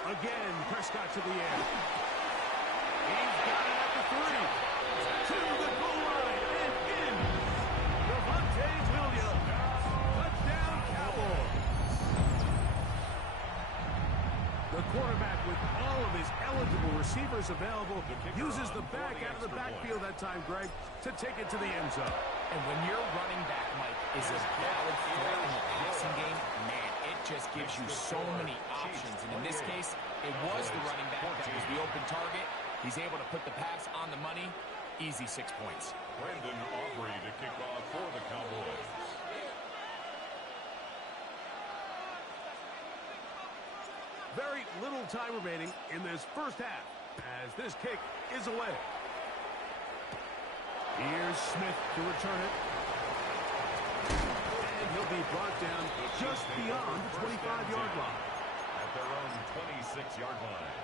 Again, Prescott to the air. He's got it at the 3. To the goal line and in. Javonte Williams. Touchdown, Cowboys. The quarterback with all of his eligible receivers available, uses the back out of the backfield that time, Greg, to take it to the end zone. And when your running back, Mike, is a valid threat in the passing game, man, it just gives you so many options. And in this case, it was the running back that was the open target. He's able to put the pass on the money. Easy 6 points. Brandon Aubrey to kick off for the Cowboys. Very little time remaining in this first half as this kick is away. Here's Smith to return it. And he'll be brought down just beyond the 25-yard line. At their own 26-yard line.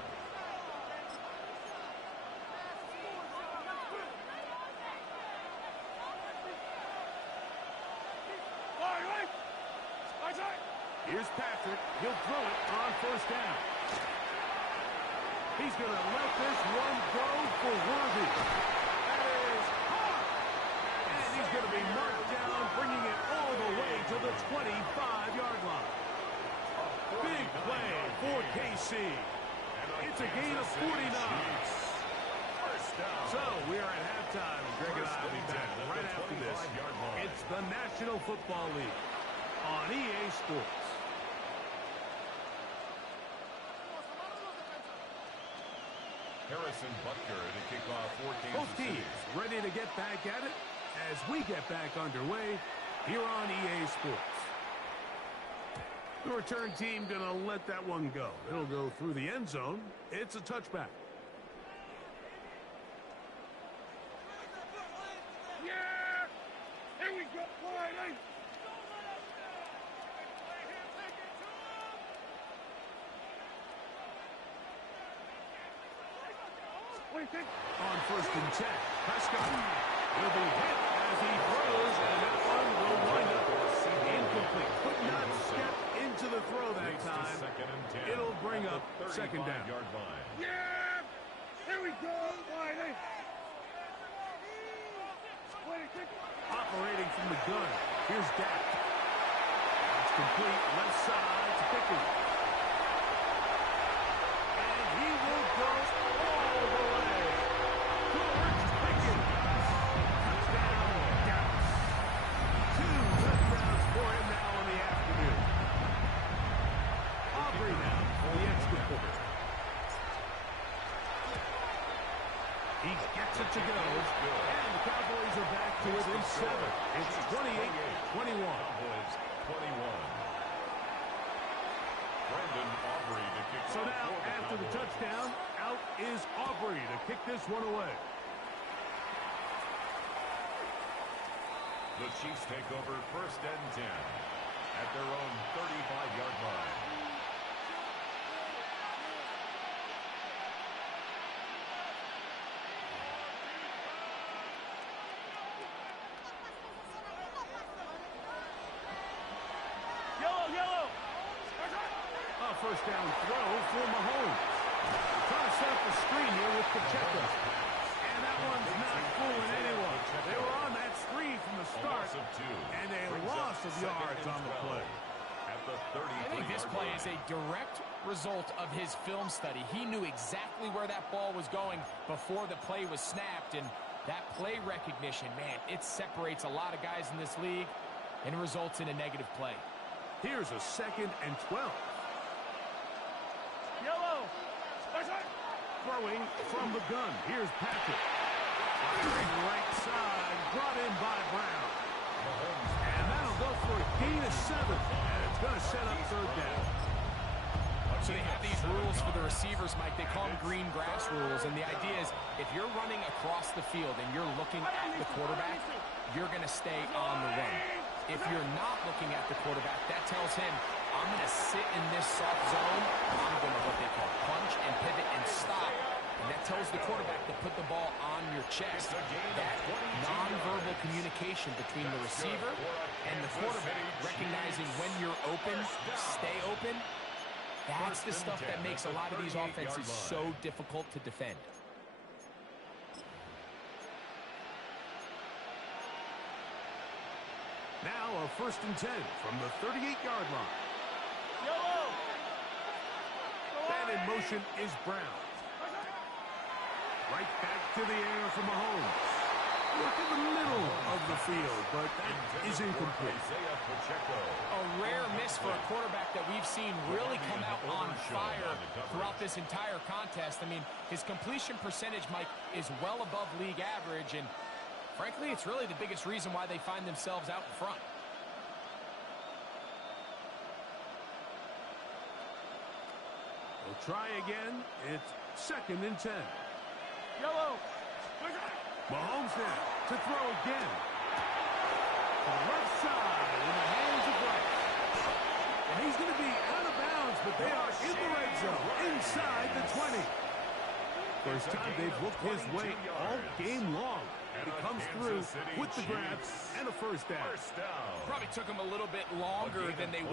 Here's Patrick. He'll throw it on first down. He's going to let this one go for Worthy. That is hard. And he's going to be marked down, bringing it all the way to the 25-yard line. Big play for KC. It's a gain of 49. So we are at halftime. Greg and I will be back right after this. It's the National Football League on EA Sports. Harrison Butker to kick off for Kansas Both teams ready to get back at it as we get back underway here on EA Sports. The return team going to let that one go. It'll go through the end zone. It's a touchback. Yeah! Here we go, Wiley! On first and 10, Prescott will be hit as he throws, and that one will wind up incomplete. Could not step into the throw that time. It'll bring up second down. Yeah! Here we go, Wiley! Operating from the gun, here's Dak. It's complete left side to Pickens. And he will go all the way. George Pickens. Touchdown, Dallas. 2 touchdowns for him now in the afternoon. Aubrey now for the extra point. He gets it to go. And the Cowboys are back to within 7. It's 28-21. Cowboys 21. Brandon Aubrey to kick So off now, for the after the Cowboys. touchdown, out is Aubrey to kick this one away. The Chiefs take over first and 10 at their own 35-yard line. A first down throw for Mahomes. Trying to set up the screen here with Pacheco. And that one's not fooling anyone. They were on that screen from the start. And a loss of yards on the play. At the 30. I think this play is a direct result of his film study. He knew exactly where that ball was going before the play was snapped. And that play recognition, man, it separates a lot of guys in this league and results in a negative play. Here's a 2nd and 12. Throwing from the gun. Here's Patrick. Firing right side. Brought in by Brown. And that'll go for a gain of 7. And it's going to set up third down. So they have these rules for the receivers, Mike. They call them green grass rules. And the idea is if you're running across the field and you're looking at the quarterback, you're going to stay on the run. If you're not looking at the quarterback, that tells him, I'm going to sit in this soft zone. I'm going to what they call punch and pivot and stop. And that tells the quarterback to put the ball on your chest. That nonverbal communication between the receiver and the quarterback, recognizing when you're open, stay open, that's the stuff that makes a lot of these offenses so difficult to defend. Now a 1st and 10 from the 38-yard line. Man in motion is Brown. Right back to the air for Mahomes. Look in the middle of the field, but that is incomplete. A rare miss for a quarterback that we've seen really come out on fire throughout this entire contest. I mean, his completion percentage, Mike, is well above league average, and frankly, it's really the biggest reason why they find themselves out in front. We'll try again. It's 2nd and 10. Yellow. Mahomes now to throw again. To the left side in the hands of Rice. And he's going to be out of bounds, but they are in the red zone, inside the 20. First time they've looked his way all game long. He comes through with the grab and a first down. Probably took him a little bit longer than they